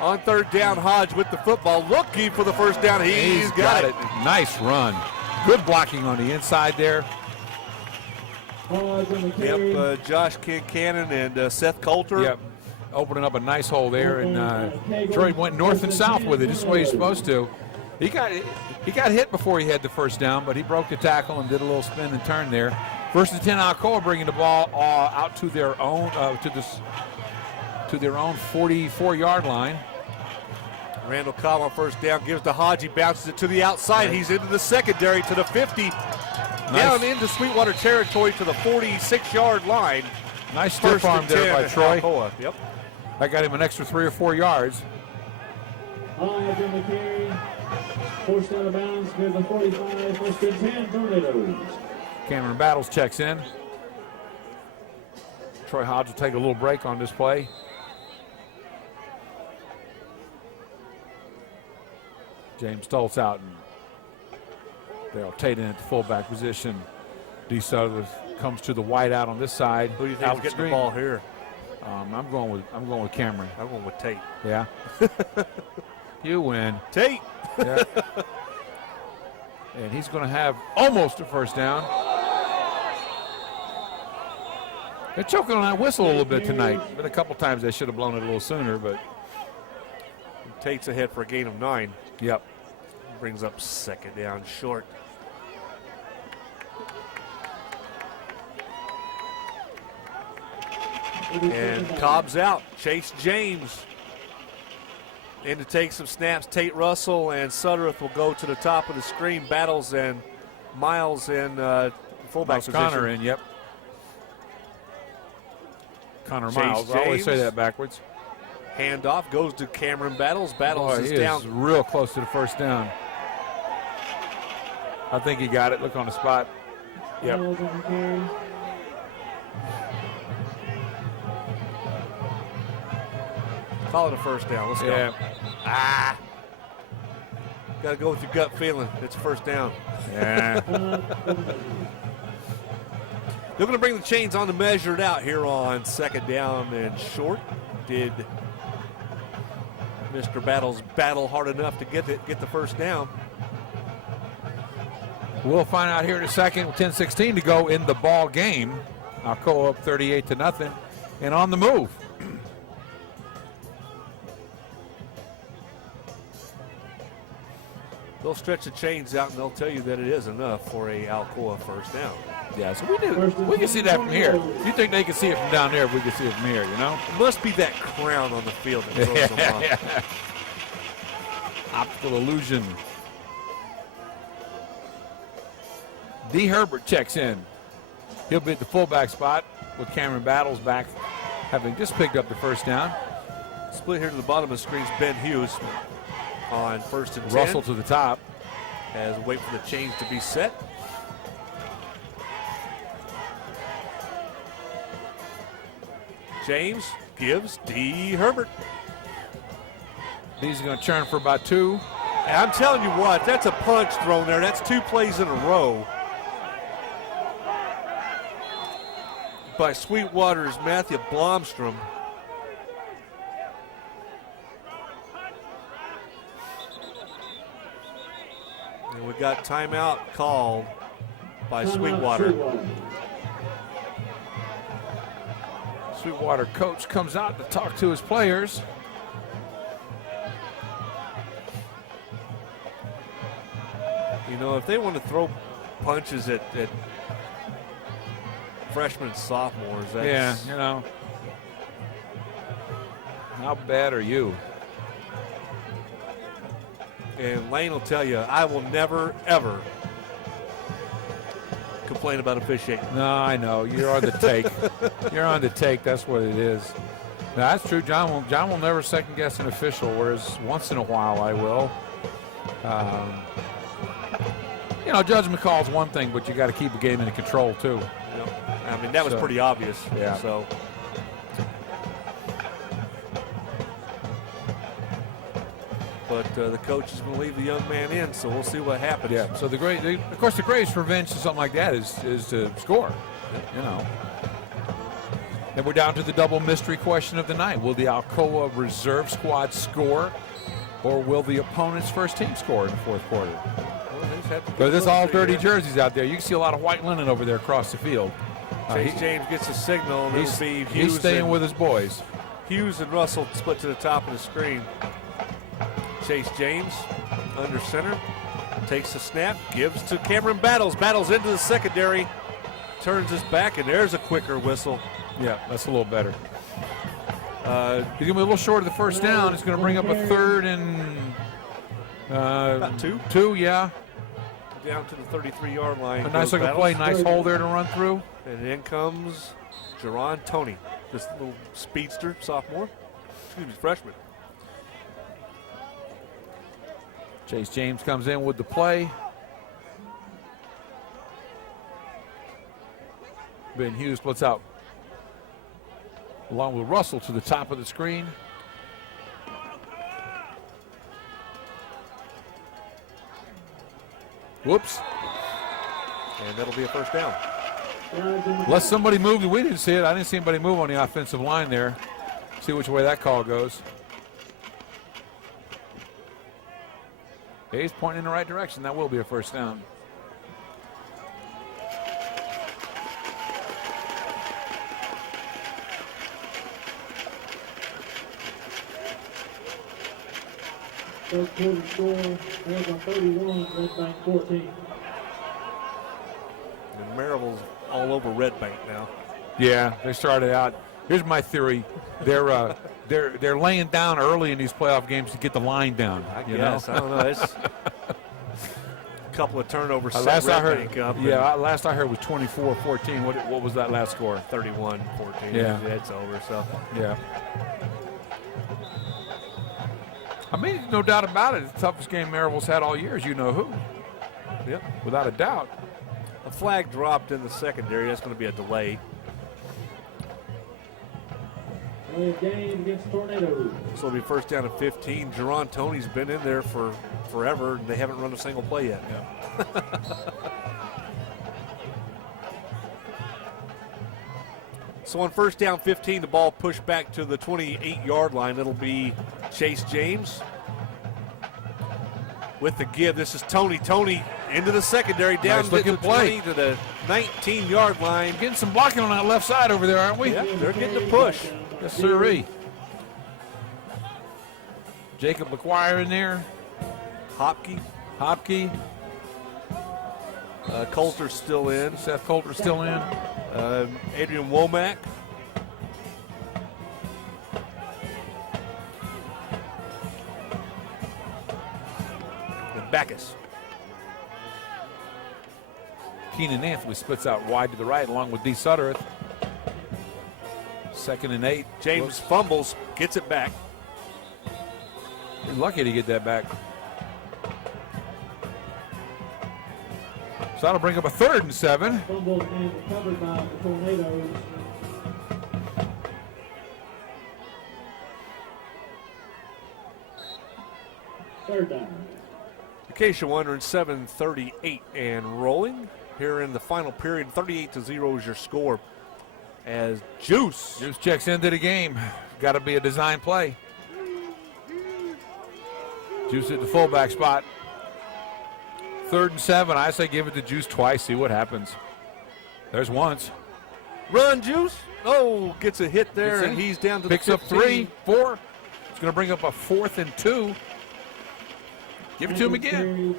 On 3rd down, Hodge with the football, looking for the first down. He's got it. Nice run. Good blocking on the inside there. Yep, Josh Kincannon and Seth Coulter. Yep, opening up a nice hole there, and Troy went north and south with it, just the way he's supposed to. He got hit before he had the first down, but he broke the tackle and did a little spin and turn there. 1st and 10, Alcoa bringing the ball out to their own to their own 44-yard line. Randall Cobb on first down, gives to Hodge. He bounces it to the outside. He's into the secondary to the 50. Down into Sweetwater territory to the 46-yard line. Nice stiff arm there by Troy. Alcoa. Yep. That got him an extra 3 or 4 yards. Hodge on the carry. Forced out of bounds near the 45. First and 10, Tornadoes. Cameron Battles checks in. Troy Hodge will take a little break on this play. James Stultz out, and Darrell Tate in at the fullback position. D. Sutherland comes to the wide out on this side. Who do you think is getting the ball here? I'm going with Cameron. I'm going with Tate. Yeah. You win. Tate. Yeah. And he's going to have almost a first down. They're choking on that whistle a little bit tonight. But a couple times they should have blown it a little sooner. But Tate's ahead for a gain of 9. Yep. Brings up second down short. And Cobb's out. Chase James in to take some snaps. Tate Russell and Suttereth will go to the top of the screen. Battles and Miles in fullback position. Connor in, yep. Connor Chase Miles. I always say James. that backwards. Handoff goes to Cameron Battles. Battles is He down. is real close to the first down. I think he got it. Look on the spot. Yep. Hodge on the carry. Call it a first down. Let's go. Yeah. Got to go with your gut feeling. It's a first down. Yeah. They're going to bring the chains on to measure it out here on second down and short. Did Mr. Battles battle hard enough to get the first down? We'll find out here in a second. 10-16 to go in the ball game. Alcoa up 38-0 and on the move. They'll stretch the chains out and they'll tell you that it is enough for a Alcoa first down. Yeah, so we can see that from here. You think they can see it from down there if we can see it from here, you know? It must be that crown on the field that throws them off. Optical illusion. D. Herbert checks in. He'll be at the fullback spot with Cameron Battles back, having just picked up the first down. Split here to the bottom of the screen is Ben Hughes on first and 10. Russell to the top. As we wait for the chains to be set. James gives D. Herbert. He's going to churn for about 2. And I'm telling you what, that's a punch thrown there. That's 2 plays in a row by Sweetwater's Matthew Blomstrom. And we got timeout called by Sweetwater. Sweetwater coach comes out to talk to his players. You know, if they want to throw punches at freshmen and sophomores, that's, Yeah, you know. How bad are you? and Lane will tell you, I will never, ever complain about officiating. No, I know. You're on the take. You're on the take. That's what it is. No, that's true. John will never second guess an official, whereas once in a while I will. You know, judgment call is one thing, but you got to keep the game in control too. I mean, that was pretty obvious. Yeah. So. But the coach is going to leave the young man in, so we'll see what happens. Yeah. So of course, the greatest revenge to something like that is to score. You know. Then we're down to the double mystery question of the night: will the Alcoa reserve squad score, or will the opponent's first team score in the fourth quarter? But there's all dirty jerseys out there. You can see a lot of white linen over there across the field. Chase James gets a signal, and it'll be Hughes. He's staying with his boys. Hughes and Russell split to the top of the screen. Chase James under center, takes the snap, gives to Cameron Battles. Battles into the secondary, turns his back, and there's a quicker whistle. Yeah, that's a little better. He's going to be a little short of the first down. It's going to bring up a 3rd and about 2. 2, yeah. Down to the 33-yard line. A nice looking play, nice hole there to run through. And in comes Jerron Toney, this little speedster, sophomore. Excuse me, freshman. Chase James comes in with the play. Ben Hughes splits out along with Russell to the top of the screen. Whoops. And that'll be a first down. Unless somebody moved, we didn't see it. I didn't see anybody move on the offensive line there. See which way that call goes. He's pointing in the right direction. That will be a first down. First quarter score, Maryville 31, Red Bank 14. And Maryville's all over Red Bank now. Yeah, they started out. Here's my theory: they're laying down early in these playoff games to get the line down. I guess. I don't know. It's a couple of turnovers. Last I heard, Bank up. last I heard was 24-14. What was that last score? 31-14. Yeah, it's over. So yeah. I mean, no doubt about it. The toughest game Maryville's had all year is you know who. Yep, without a doubt. A flag dropped in the secondary. That's going to be a delay. Game against Tornadoes. So it'll be first down at 15. Jerron Toney's been in there for forever, and they haven't run a single play yet. Yeah. So on first down 15, the ball pushed back to the 28-yard line. It'll be Chase James with the give. This is Toney. Toney into the secondary, down nice to the play. 20 to the 19-yard line. Getting some blocking on that left side over there, aren't we? Yeah, they're getting the push. Yes, sirree. Jacob McGuire in there. Hopke. Coulter's still in. Seth Coulter's still in. Adrian Womack. And Backus. Keenan Anthony splits out wide to the right along with D. Suttereth. 2nd and 8. James fumbles, gets it back. You're lucky to get that back. So that'll bring up a 3rd and 7. Fumbled and recovered by the Tornadoes. Third down. Acacia Wanderers 7:38 and rolling here in the final period. 38-0 is your score. As Juice checks into the game. Got to be a design play. Juice at the fullback spot. 3rd and 7. I say give it to Juice twice. See what happens. There's once. Run, Juice. Oh, gets a hit there, and he's down to Picks the up 15. 3, 4. It's going to bring up a 4th and 2. Give it to him again.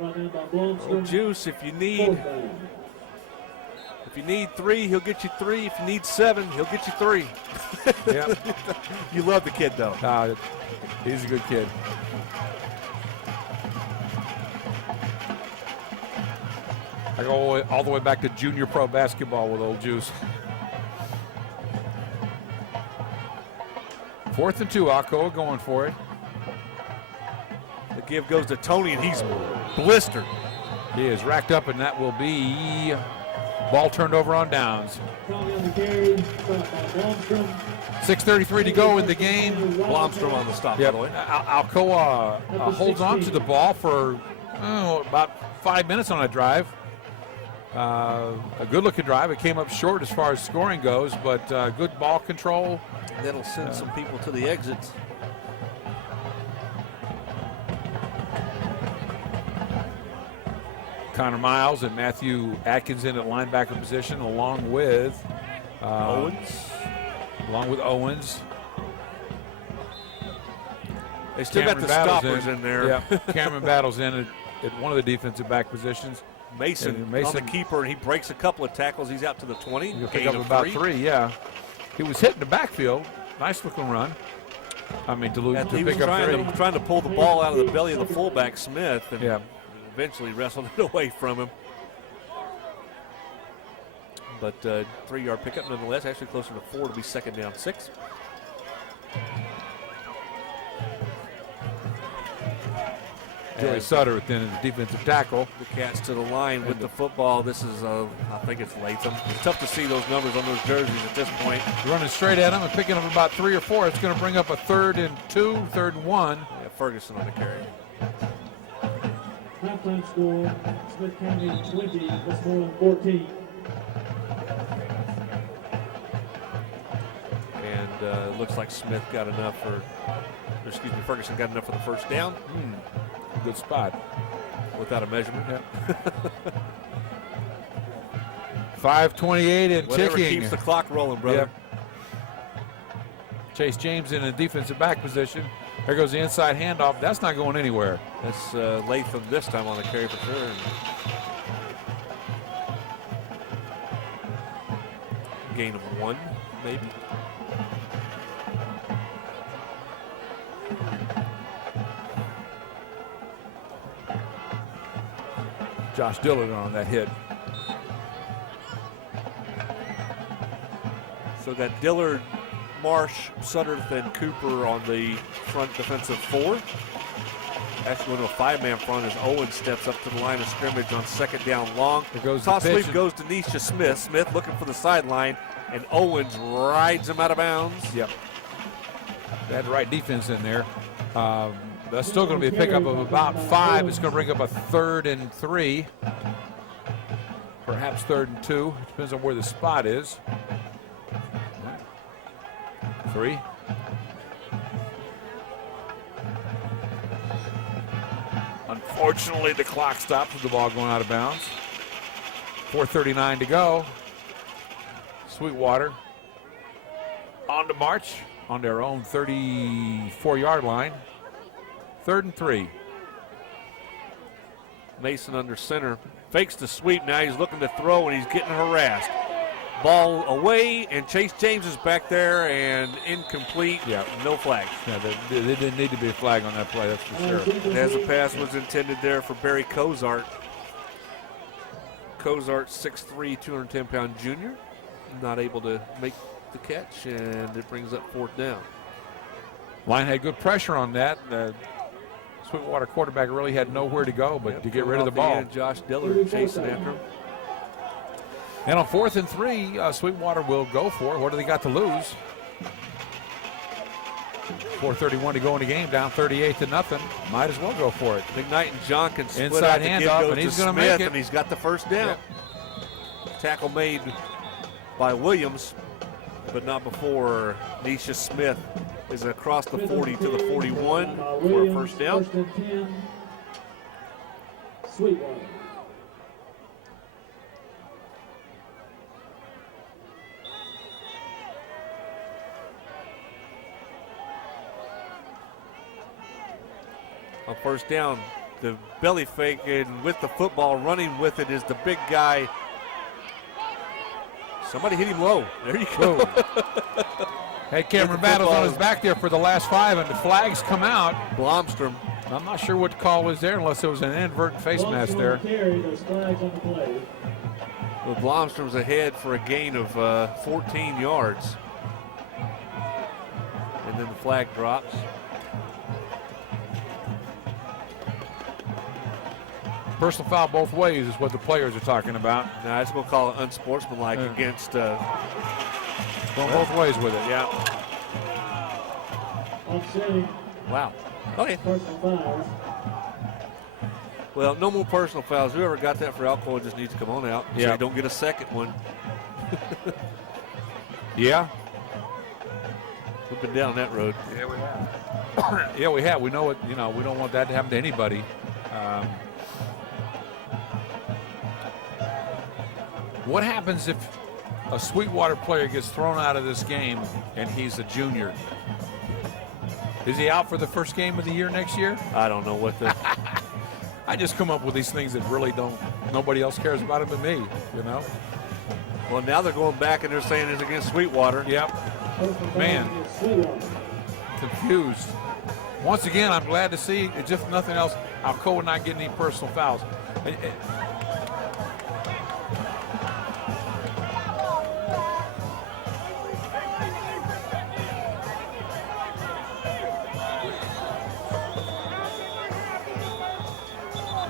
Oh, Juice, if you need 3, he'll get you 3. If you need 7, he'll get you 3. Yeah. You love the kid, though. He's a good kid. I go all the way back to junior pro basketball with old Juice. 4th and 2, Alcoa going for it. The give goes to Toney, and he's blistered. He is racked up, and that will be ball turned over on downs. 6:33 to go in the game. Blomstrom on the stop, by the way. Alcoa holds on to the ball for about 5 minutes on a drive. A good-looking drive. It came up short as far as scoring goes, but good ball control. That'll send some people to the exits. Connor Miles and Matthew Atkins in at linebacker position, along with Owens. They still got the stoppers in there. Yeah, Cameron Battles in at one of the defensive back positions. Mason on the keeper, and he breaks a couple of tackles. He's out to the 20. He'll pick up about 3, yeah. He was hitting the backfield. Nice looking run. I mean, to pick up 3. He was trying to pull the ball out of the belly of the fullback, Smith, and yeah, eventually wrestled it away from him. But 3-yard pickup nonetheless, actually closer to 4 to be second down 6. Joey Sutter then in the defensive tackle. The Cats to the line with the football. This is, I think it's Latham. It's tough to see those numbers on those jerseys at this point. Running straight at him and picking up about 3 or 4. It's going to bring up a 3rd and 2, 3rd and 1. Yeah, Ferguson on the carry. Halftime score, Smith County 20, Westmoreland 14. And it looks like Smith got enough Ferguson got enough for the first down. Good spot. Without a measurement. Yep. 5:28 and Whatever ticking. keeps the clock rolling, brother. Yep. Chase James in a defensive back position. There goes the inside handoff. That's not going anywhere. That's Latham this time on the carry for sure. Gain of 1, maybe. Josh Dillard on that hit. So got Dillard, Marsh, Sutterth, and Cooper on the front defensive 4. Actually going to a 5-man front as Owen steps up to the line of scrimmage on second down long. Toss sweep goes to Nisha Smith. Smith looking for the sideline, and Owens rides him out of bounds. Yep. They had the right defense in there. That's still going to be a pickup of about 5. It's going to bring up a 3rd and 3. Perhaps 3rd and 2. It depends on where the spot is. 3. Unfortunately, the clock stops with the ball going out of bounds. 4:39 to go. Sweetwater on to march on their own 34-yard line. 3rd and 3. Mason under center. Fakes the sweep. Now he's looking to throw, and he's getting harassed. Ball away, and Chase James is back there, and incomplete. Yeah. No flag. Yeah, they didn't need to be a flag on that play, that's for sure. As the pass was intended there for Barry Cozart. Cozart, 6'3", 210-pound junior. Not able to make the catch, and it brings up 4th down. Line had good pressure on that. Sweetwater quarterback really had nowhere to go but to get rid of the ball. Josh Dillard chasing after him. And on 4th and 3, Sweetwater will go for it. What do they got to lose? 4:31 to go in the game, down 38-0. Might as well go for it. McKnight and John can split inside out handoff, and he's going to make it. And he's got the first down. Yep. Tackle made by Williams, but not before Nisha Smith is across the 40 to the 41 for a first down. Sweetwater. On first down, the belly fake, and with the football running with it is the big guy. Somebody hit him low. There you go. Had Cameron Battles on his back there for the last 5, and the flags come out. Blomstrom. I'm not sure what call was there unless it was an inadvertent face mask there. Well, Blomstrom's ahead for a gain of 14 yards. And then the flag drops. Personal foul both ways is what the players are talking about. Now, I was going to call it unsportsmanlike against. Going both ways with it, yeah. Wow. Okay. Well, no more personal fouls. Whoever got that for Alcoa just needs to come on out. So you don't get a second one. Yeah. We've been down that road. Yeah, we have. Yeah, we have. We know it. You know, we don't want that to happen to anybody. What happens if a Sweetwater player gets thrown out of this game and he's a junior? Is he out for the first game of the year next year? I don't know what the. I just come up with these things that really don't nobody else cares about him but me, you know. Well, now they're going back and they're saying it's against Sweetwater. Yep. Man, confused. Once again, I'm glad to see, if nothing else, Alcoa not getting any personal fouls.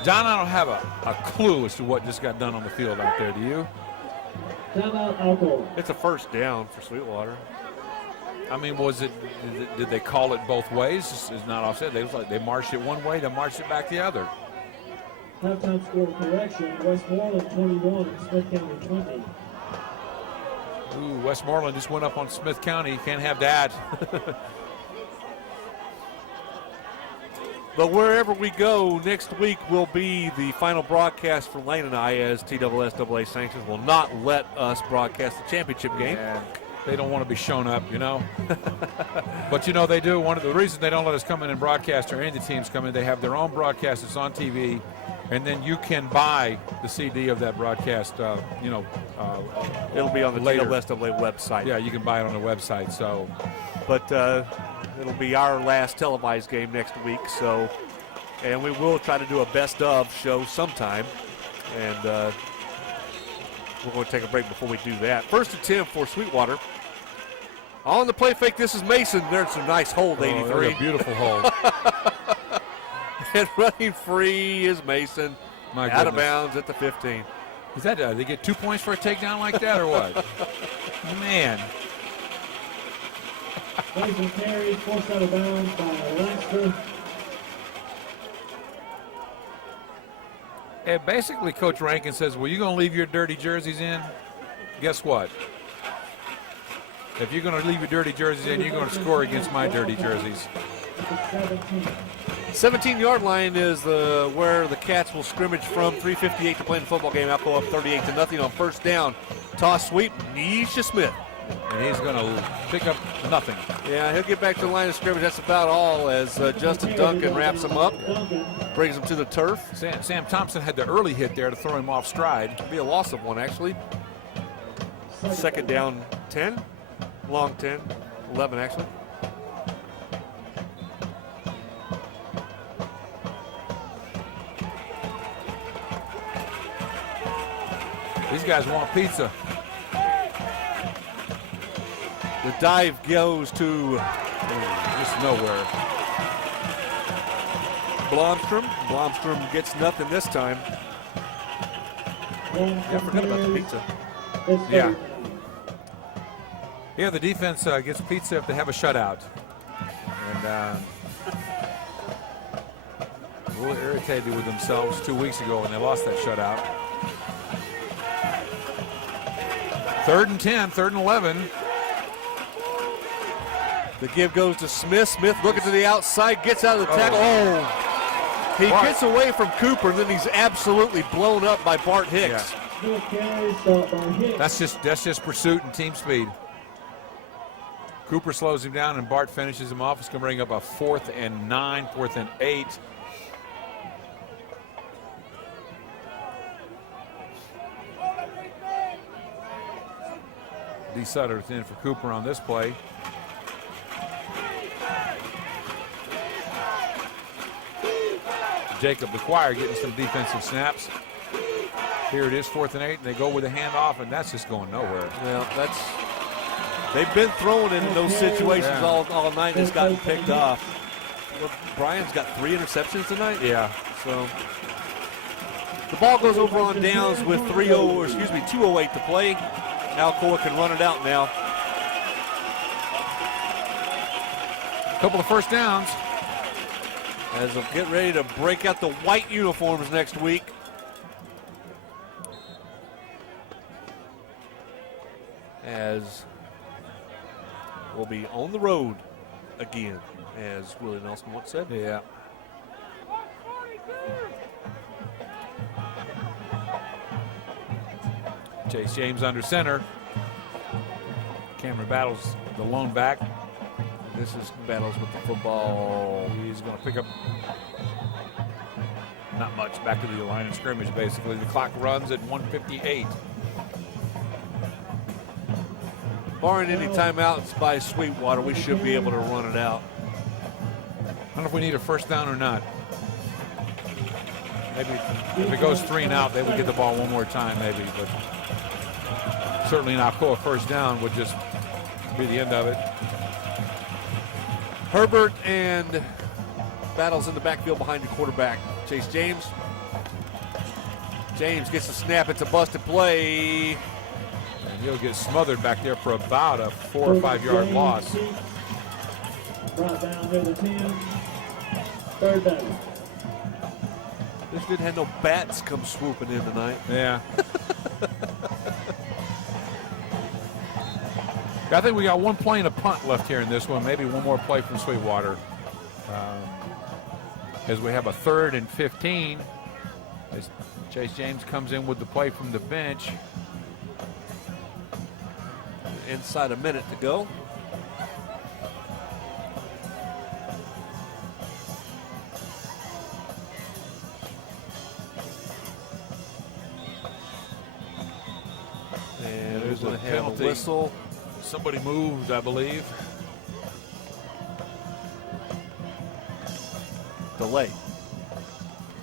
John, I don't have a clue as to what just got done on the field out there. Do you? Timeout, Alcoa. It's a first down for Sweetwater. I mean, did they call it both ways? It's not offset. They marched it one way, they marched it back the other. Halftime score correction, Westmoreland 21, Smith County 20. Ooh, Westmoreland just went up on Smith County. You can't have that. But wherever we go, next week will be the final broadcast for Lane and I, as TSSAA sanctions will not let us broadcast the championship game. Yeah, they don't want to be shown up, you know. But, you know, they do. One of the reasons they don't let us come in and broadcast, or any of the teams come in, they have their own broadcast. It's on TV. And then you can buy the CD of that broadcast, it'll be on the later. TSSAA website. Yeah, you can buy it on the website. So, But it'll be our last televised game next week. So, and we will try to do a best of show sometime. And we're going to take a break before we do that. First and 10 for Sweetwater. On the play fake, this is Mason. There's a nice hold, 83. A beautiful hold. And running free is Mason. My out of goodness. bounds at the 15. Is that they get 2 points for a takedown like that, or what? Man. Mason carries, forced out of bounds by Lanxter. And basically, Coach Rankin says, well, you going to leave your dirty jerseys in? Guess what? If you're going to leave your dirty jerseys in, you're going to score against my dirty jerseys. 17-yard line is where the Cats will scrimmage from. 3:58 to play in the football game. Alcoa up 38-0 on first down. Toss sweep, Nisha Smith. And he's going to pick up nothing. Yeah, he'll get back to the line of scrimmage. That's about all as Justin Duncan wraps him up, brings him to the turf. Sam Thompson had the early hit there to throw him off stride. It'll be a loss of one, actually. Second down 10, long 10, 11 actually. These guys want pizza. The dive goes to just nowhere. Blomstrom. Blomstrom gets nothing this time. Yeah, I forgot about the pizza. Yeah. Yeah, the defense gets pizza if they have a shutout. And a little irritated with themselves 2 weeks ago when they lost that shutout. 3rd and 10, 3rd and 11. The give goes to Smith. Smith looking to the outside, gets out of the tackle. Oh! He gets away from Cooper, and then he's absolutely blown up by Bart Hicks. Yeah. That's just pursuit and team speed. Cooper slows him down, and Bart finishes him off. It's going to bring up a 4th and 9, 4th and 8. D. Sutter's in for Cooper on this play. Jacob McGuire getting some defensive snaps. Here it is, 4th and 8, and they go with a handoff, and that's just going nowhere. Well, they've been thrown in those situations all night, and it's gotten picked off. Well, Brian's got 3 interceptions tonight. Yeah. So the ball goes over on downs with 2:08 to play. Alcoa can run it out now. A couple of first downs. As they'll get ready to break out the white uniforms next week. As we'll be on the road again, as Willie Nelson once said. Yeah. Chase James under center. Cameron battles the lone back. This is battles with the football. He's going to pick up Not much. Back to the line of scrimmage, basically. The clock runs at 1:58. Barring any timeouts by Sweetwater, we should be able to run it out. I don't know if we need a first down or not. Maybe if it goes 3 and out, they would get the ball one more time, maybe. But certainly an Alcoa first down would just be the end of it. Herbert and battles in the backfield behind the quarterback. Chase James. James gets the snap. It's a busted play. And he'll get smothered back there for about a 4 or 5 yard loss. Brought down near the 10. Third down. This didn't have no bats come swooping in tonight. Yeah. I think we got one play and a punt left here in this one. Maybe one more play from Sweetwater. As we have a 3rd and 15. As Chase James comes in with the play from the bench. Inside a minute to go. And there's a penalty. Whistle. Somebody moved, I believe. Delay.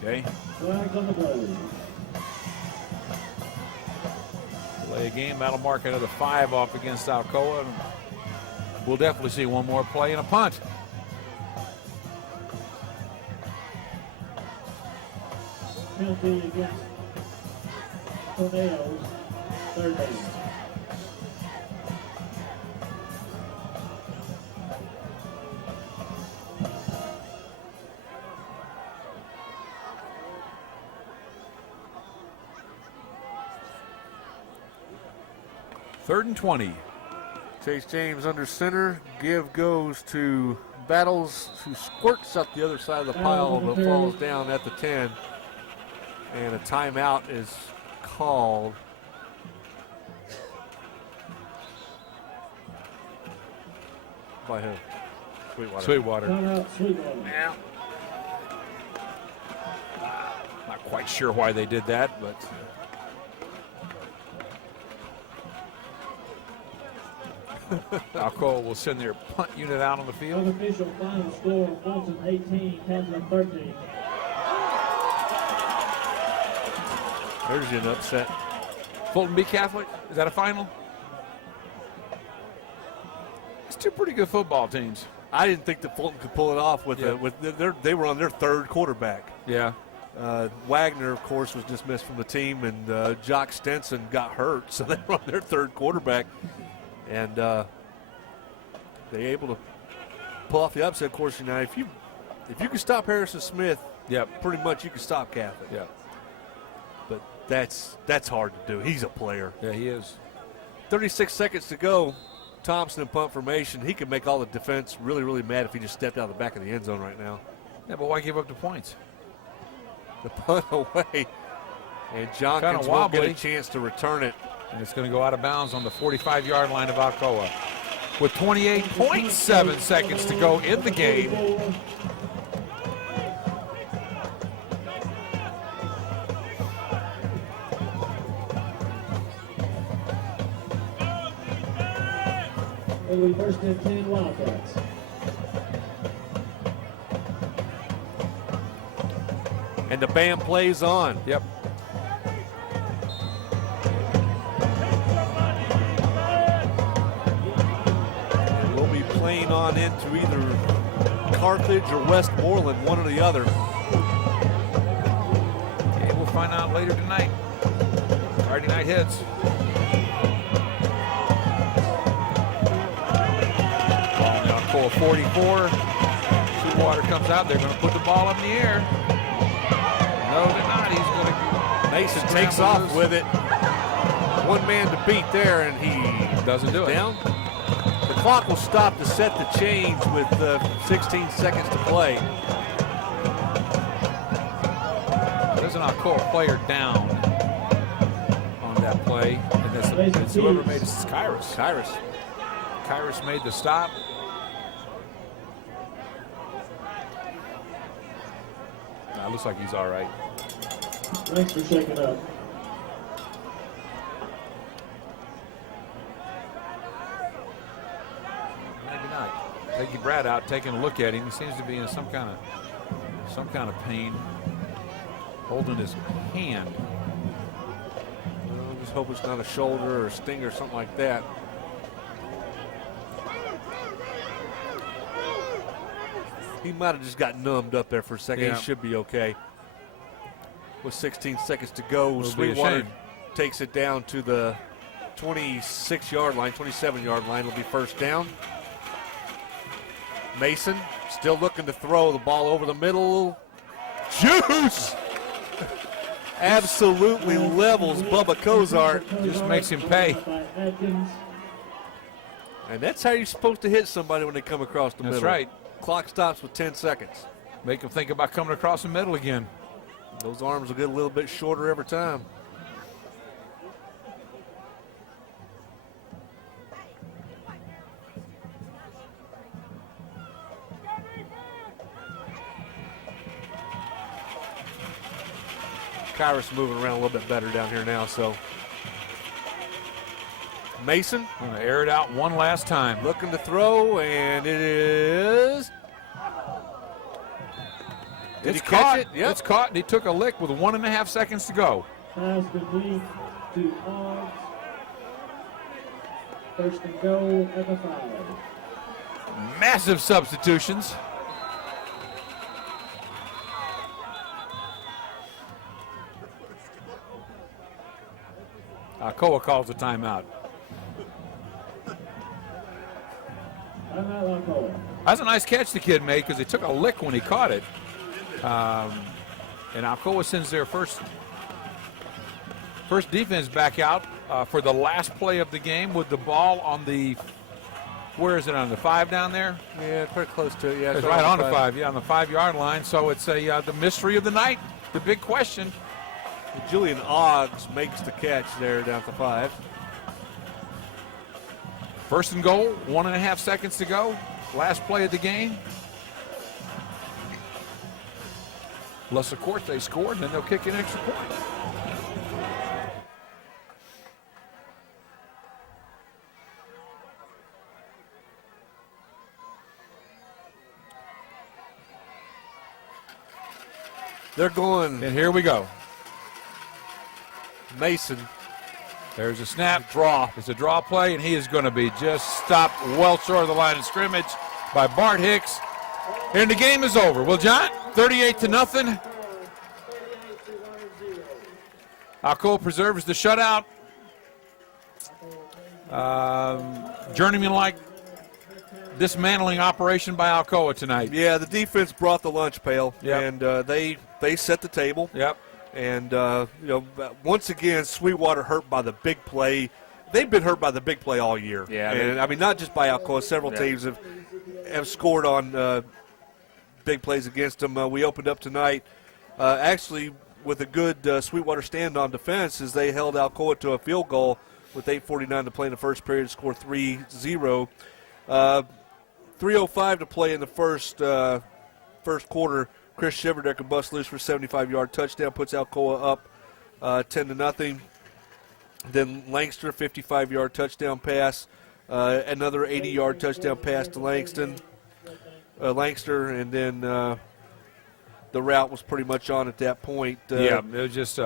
Okay. Flag on the play. Delay a game. That'll mark another 5 off against Alcoa. We'll definitely see one more play and a punt. Penalty against Tornadoes. Third down. Third and 20. Chase James under center. Give goes to Battles, who squirts up the other side of the pile but falls down at the 10. And a timeout is called. By who? Sweetwater. Sweetwater. Timeout, Sweetwater. Yeah. Not quite sure why they did that, but Alcoa will send their punt unit out on the field. Unofficial final score: Fulton 18, Townsend 13. There's an upset. Fulton B Catholic, is that a final? It's 2 pretty good football teams. I didn't think that Fulton could pull it off with they were on their 3rd quarterback. Yeah. Wagner, of course, was dismissed from the team, and Jock Stenson got hurt, so they were on their 3rd quarterback. And they able to pull off the upset. Of course, you know, if you can stop Harrison Smith, pretty much you can stop Catholic. Yeah. But that's hard to do. He's a player. Yeah, he is. 36 seconds to go. Thompson in punt formation. He could make all the defense really, really mad if he just stepped out of the back of the end zone right now. Yeah, but why give up the points? The punt away. And Jonkins won't get a chance to return it. And it's going to go out of bounds on the 45-yard line of Alcoa. With 28.7 seconds to go in the game. It'll be 1st and 10 Wildcats. And the band plays on. Yep. And we'll be playing on into either Carthage or Westmoreland, one or the other. Okay, we'll find out later tonight. Friday night hits. Alcoa 44. Sweetwater comes out. They're going to put the ball up in the air. No, they're not. He's going to. Mason takes off with it. One man to beat there, and he doesn't do it. Down. The clock will stop to set the change with 16 seconds to play. There's an Alcoa player down on that play, and that's whoever made it. It's Kyrus. Kyrus made the stop. Looks like he's all right. Lanxter shaking up. Maybe not. Taking Brad out, taking a look at him. He seems to be in some kind of pain, holding his hand. Well, just hope it's not a shoulder or a stinger or something like that. He might have just got numbed up there for a second. Yeah. He should be okay. With 16 seconds to go, It'll be a Sweetwater shame. takes it down to the 26-yard line, 27-yard line. Will be first down. Mason still looking to throw the ball over the middle. Juice! Absolutely levels Bubba Cozart. Just makes him pay. And that's how you're supposed to hit somebody when they come across the middle. That's right. Clock stops with 10 seconds. Make him think about coming across the middle again. Those arms will get a little bit shorter every time. Kyrus moving around a little bit better down here now, so. Mason I'm going to air it out one last time. looking to throw, and it is. Did It's he catch caught. it? Yep. It's caught, and he took a lick with 1.5 seconds to go. Pass complete to Hodge. First and goal at the 5. Massive substitutions. Alcoa calls a timeout. Timeout Alcoa. That's a nice catch the kid made because he took a lick when he caught it. And Alcoa sends their first defense back out for the last play of the game with the ball on the, where is it, on the 5 down there? Yeah, pretty close to it. Yeah, It's right on the 5, yeah, on the 5-yard line. So it's the mystery of the night, the big question. Julian Oggs makes the catch there down at the 5. First and goal, 1.5 seconds to go. Last play of the game. Unless, of course, they scored, and then they'll kick an extra point. They're going And here we go. Mason. There's a snap. Draw. It's a draw play, and he is going to be just stopped well short of the line of scrimmage by Bart Hicks. And the game is over. Well, John, 38-0. Alcoa preserves the shutout. Journeyman-like dismantling operation by Alcoa tonight. Yeah, the defense brought the lunch pail, Yep. and they set the table. Yep. And, once again, Sweetwater hurt by the big play. They've been hurt by the big play all year. Yeah, and I mean, not just by Alcoa. Several teams have scored on big plays against them. We opened up tonight, actually, with a good Sweetwater stand on defense as they held Alcoa to a field goal with 8:49 to play in the first period, score 3-0. 3:05 to play in the first quarter. Chris Shiverdecker busts loose for a 75-yard touchdown, puts Alcoa up 10-0. Then Lanxter, 55-yard touchdown pass, another 80-yard touchdown pass to Lanxter, and then the route was pretty much on at that point. It was just,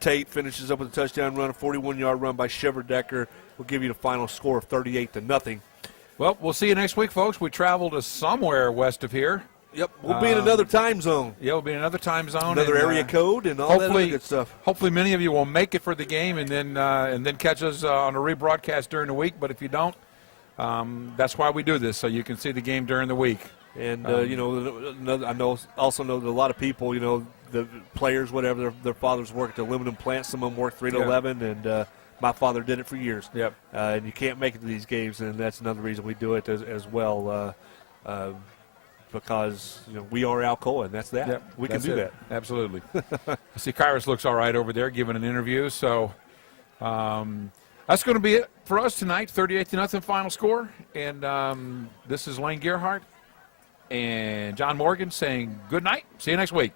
Tate finishes up with a touchdown run, a 41-yard run by Shiverdecker. Will give you the final score of 38-0. well, we'll see you next week, folks. We travel to somewhere west of here. Yep, we'll be in another time zone. Yeah, we'll be in another time zone. Another and, area code and all that other good stuff. Hopefully many of you will make it for the game and then catch us on a rebroadcast during the week. But if you don't, that's why we do this, so you can see the game during the week. And, I also know that a lot of people, the players, whatever, their fathers work at the aluminum plant. Some of them work 3 to 11, and my father did it for years. Yep. And you can't make it to these games, and that's another reason we do it as well. Because we are Alcoa, and that's that. Yep, We can that's do it. that. Absolutely. I see Kyrus looks all right over there giving an interview. So that's going to be it for us tonight. 38-0 final score. And this is Lane Gerhardt and John Morgan saying good night. See you next week.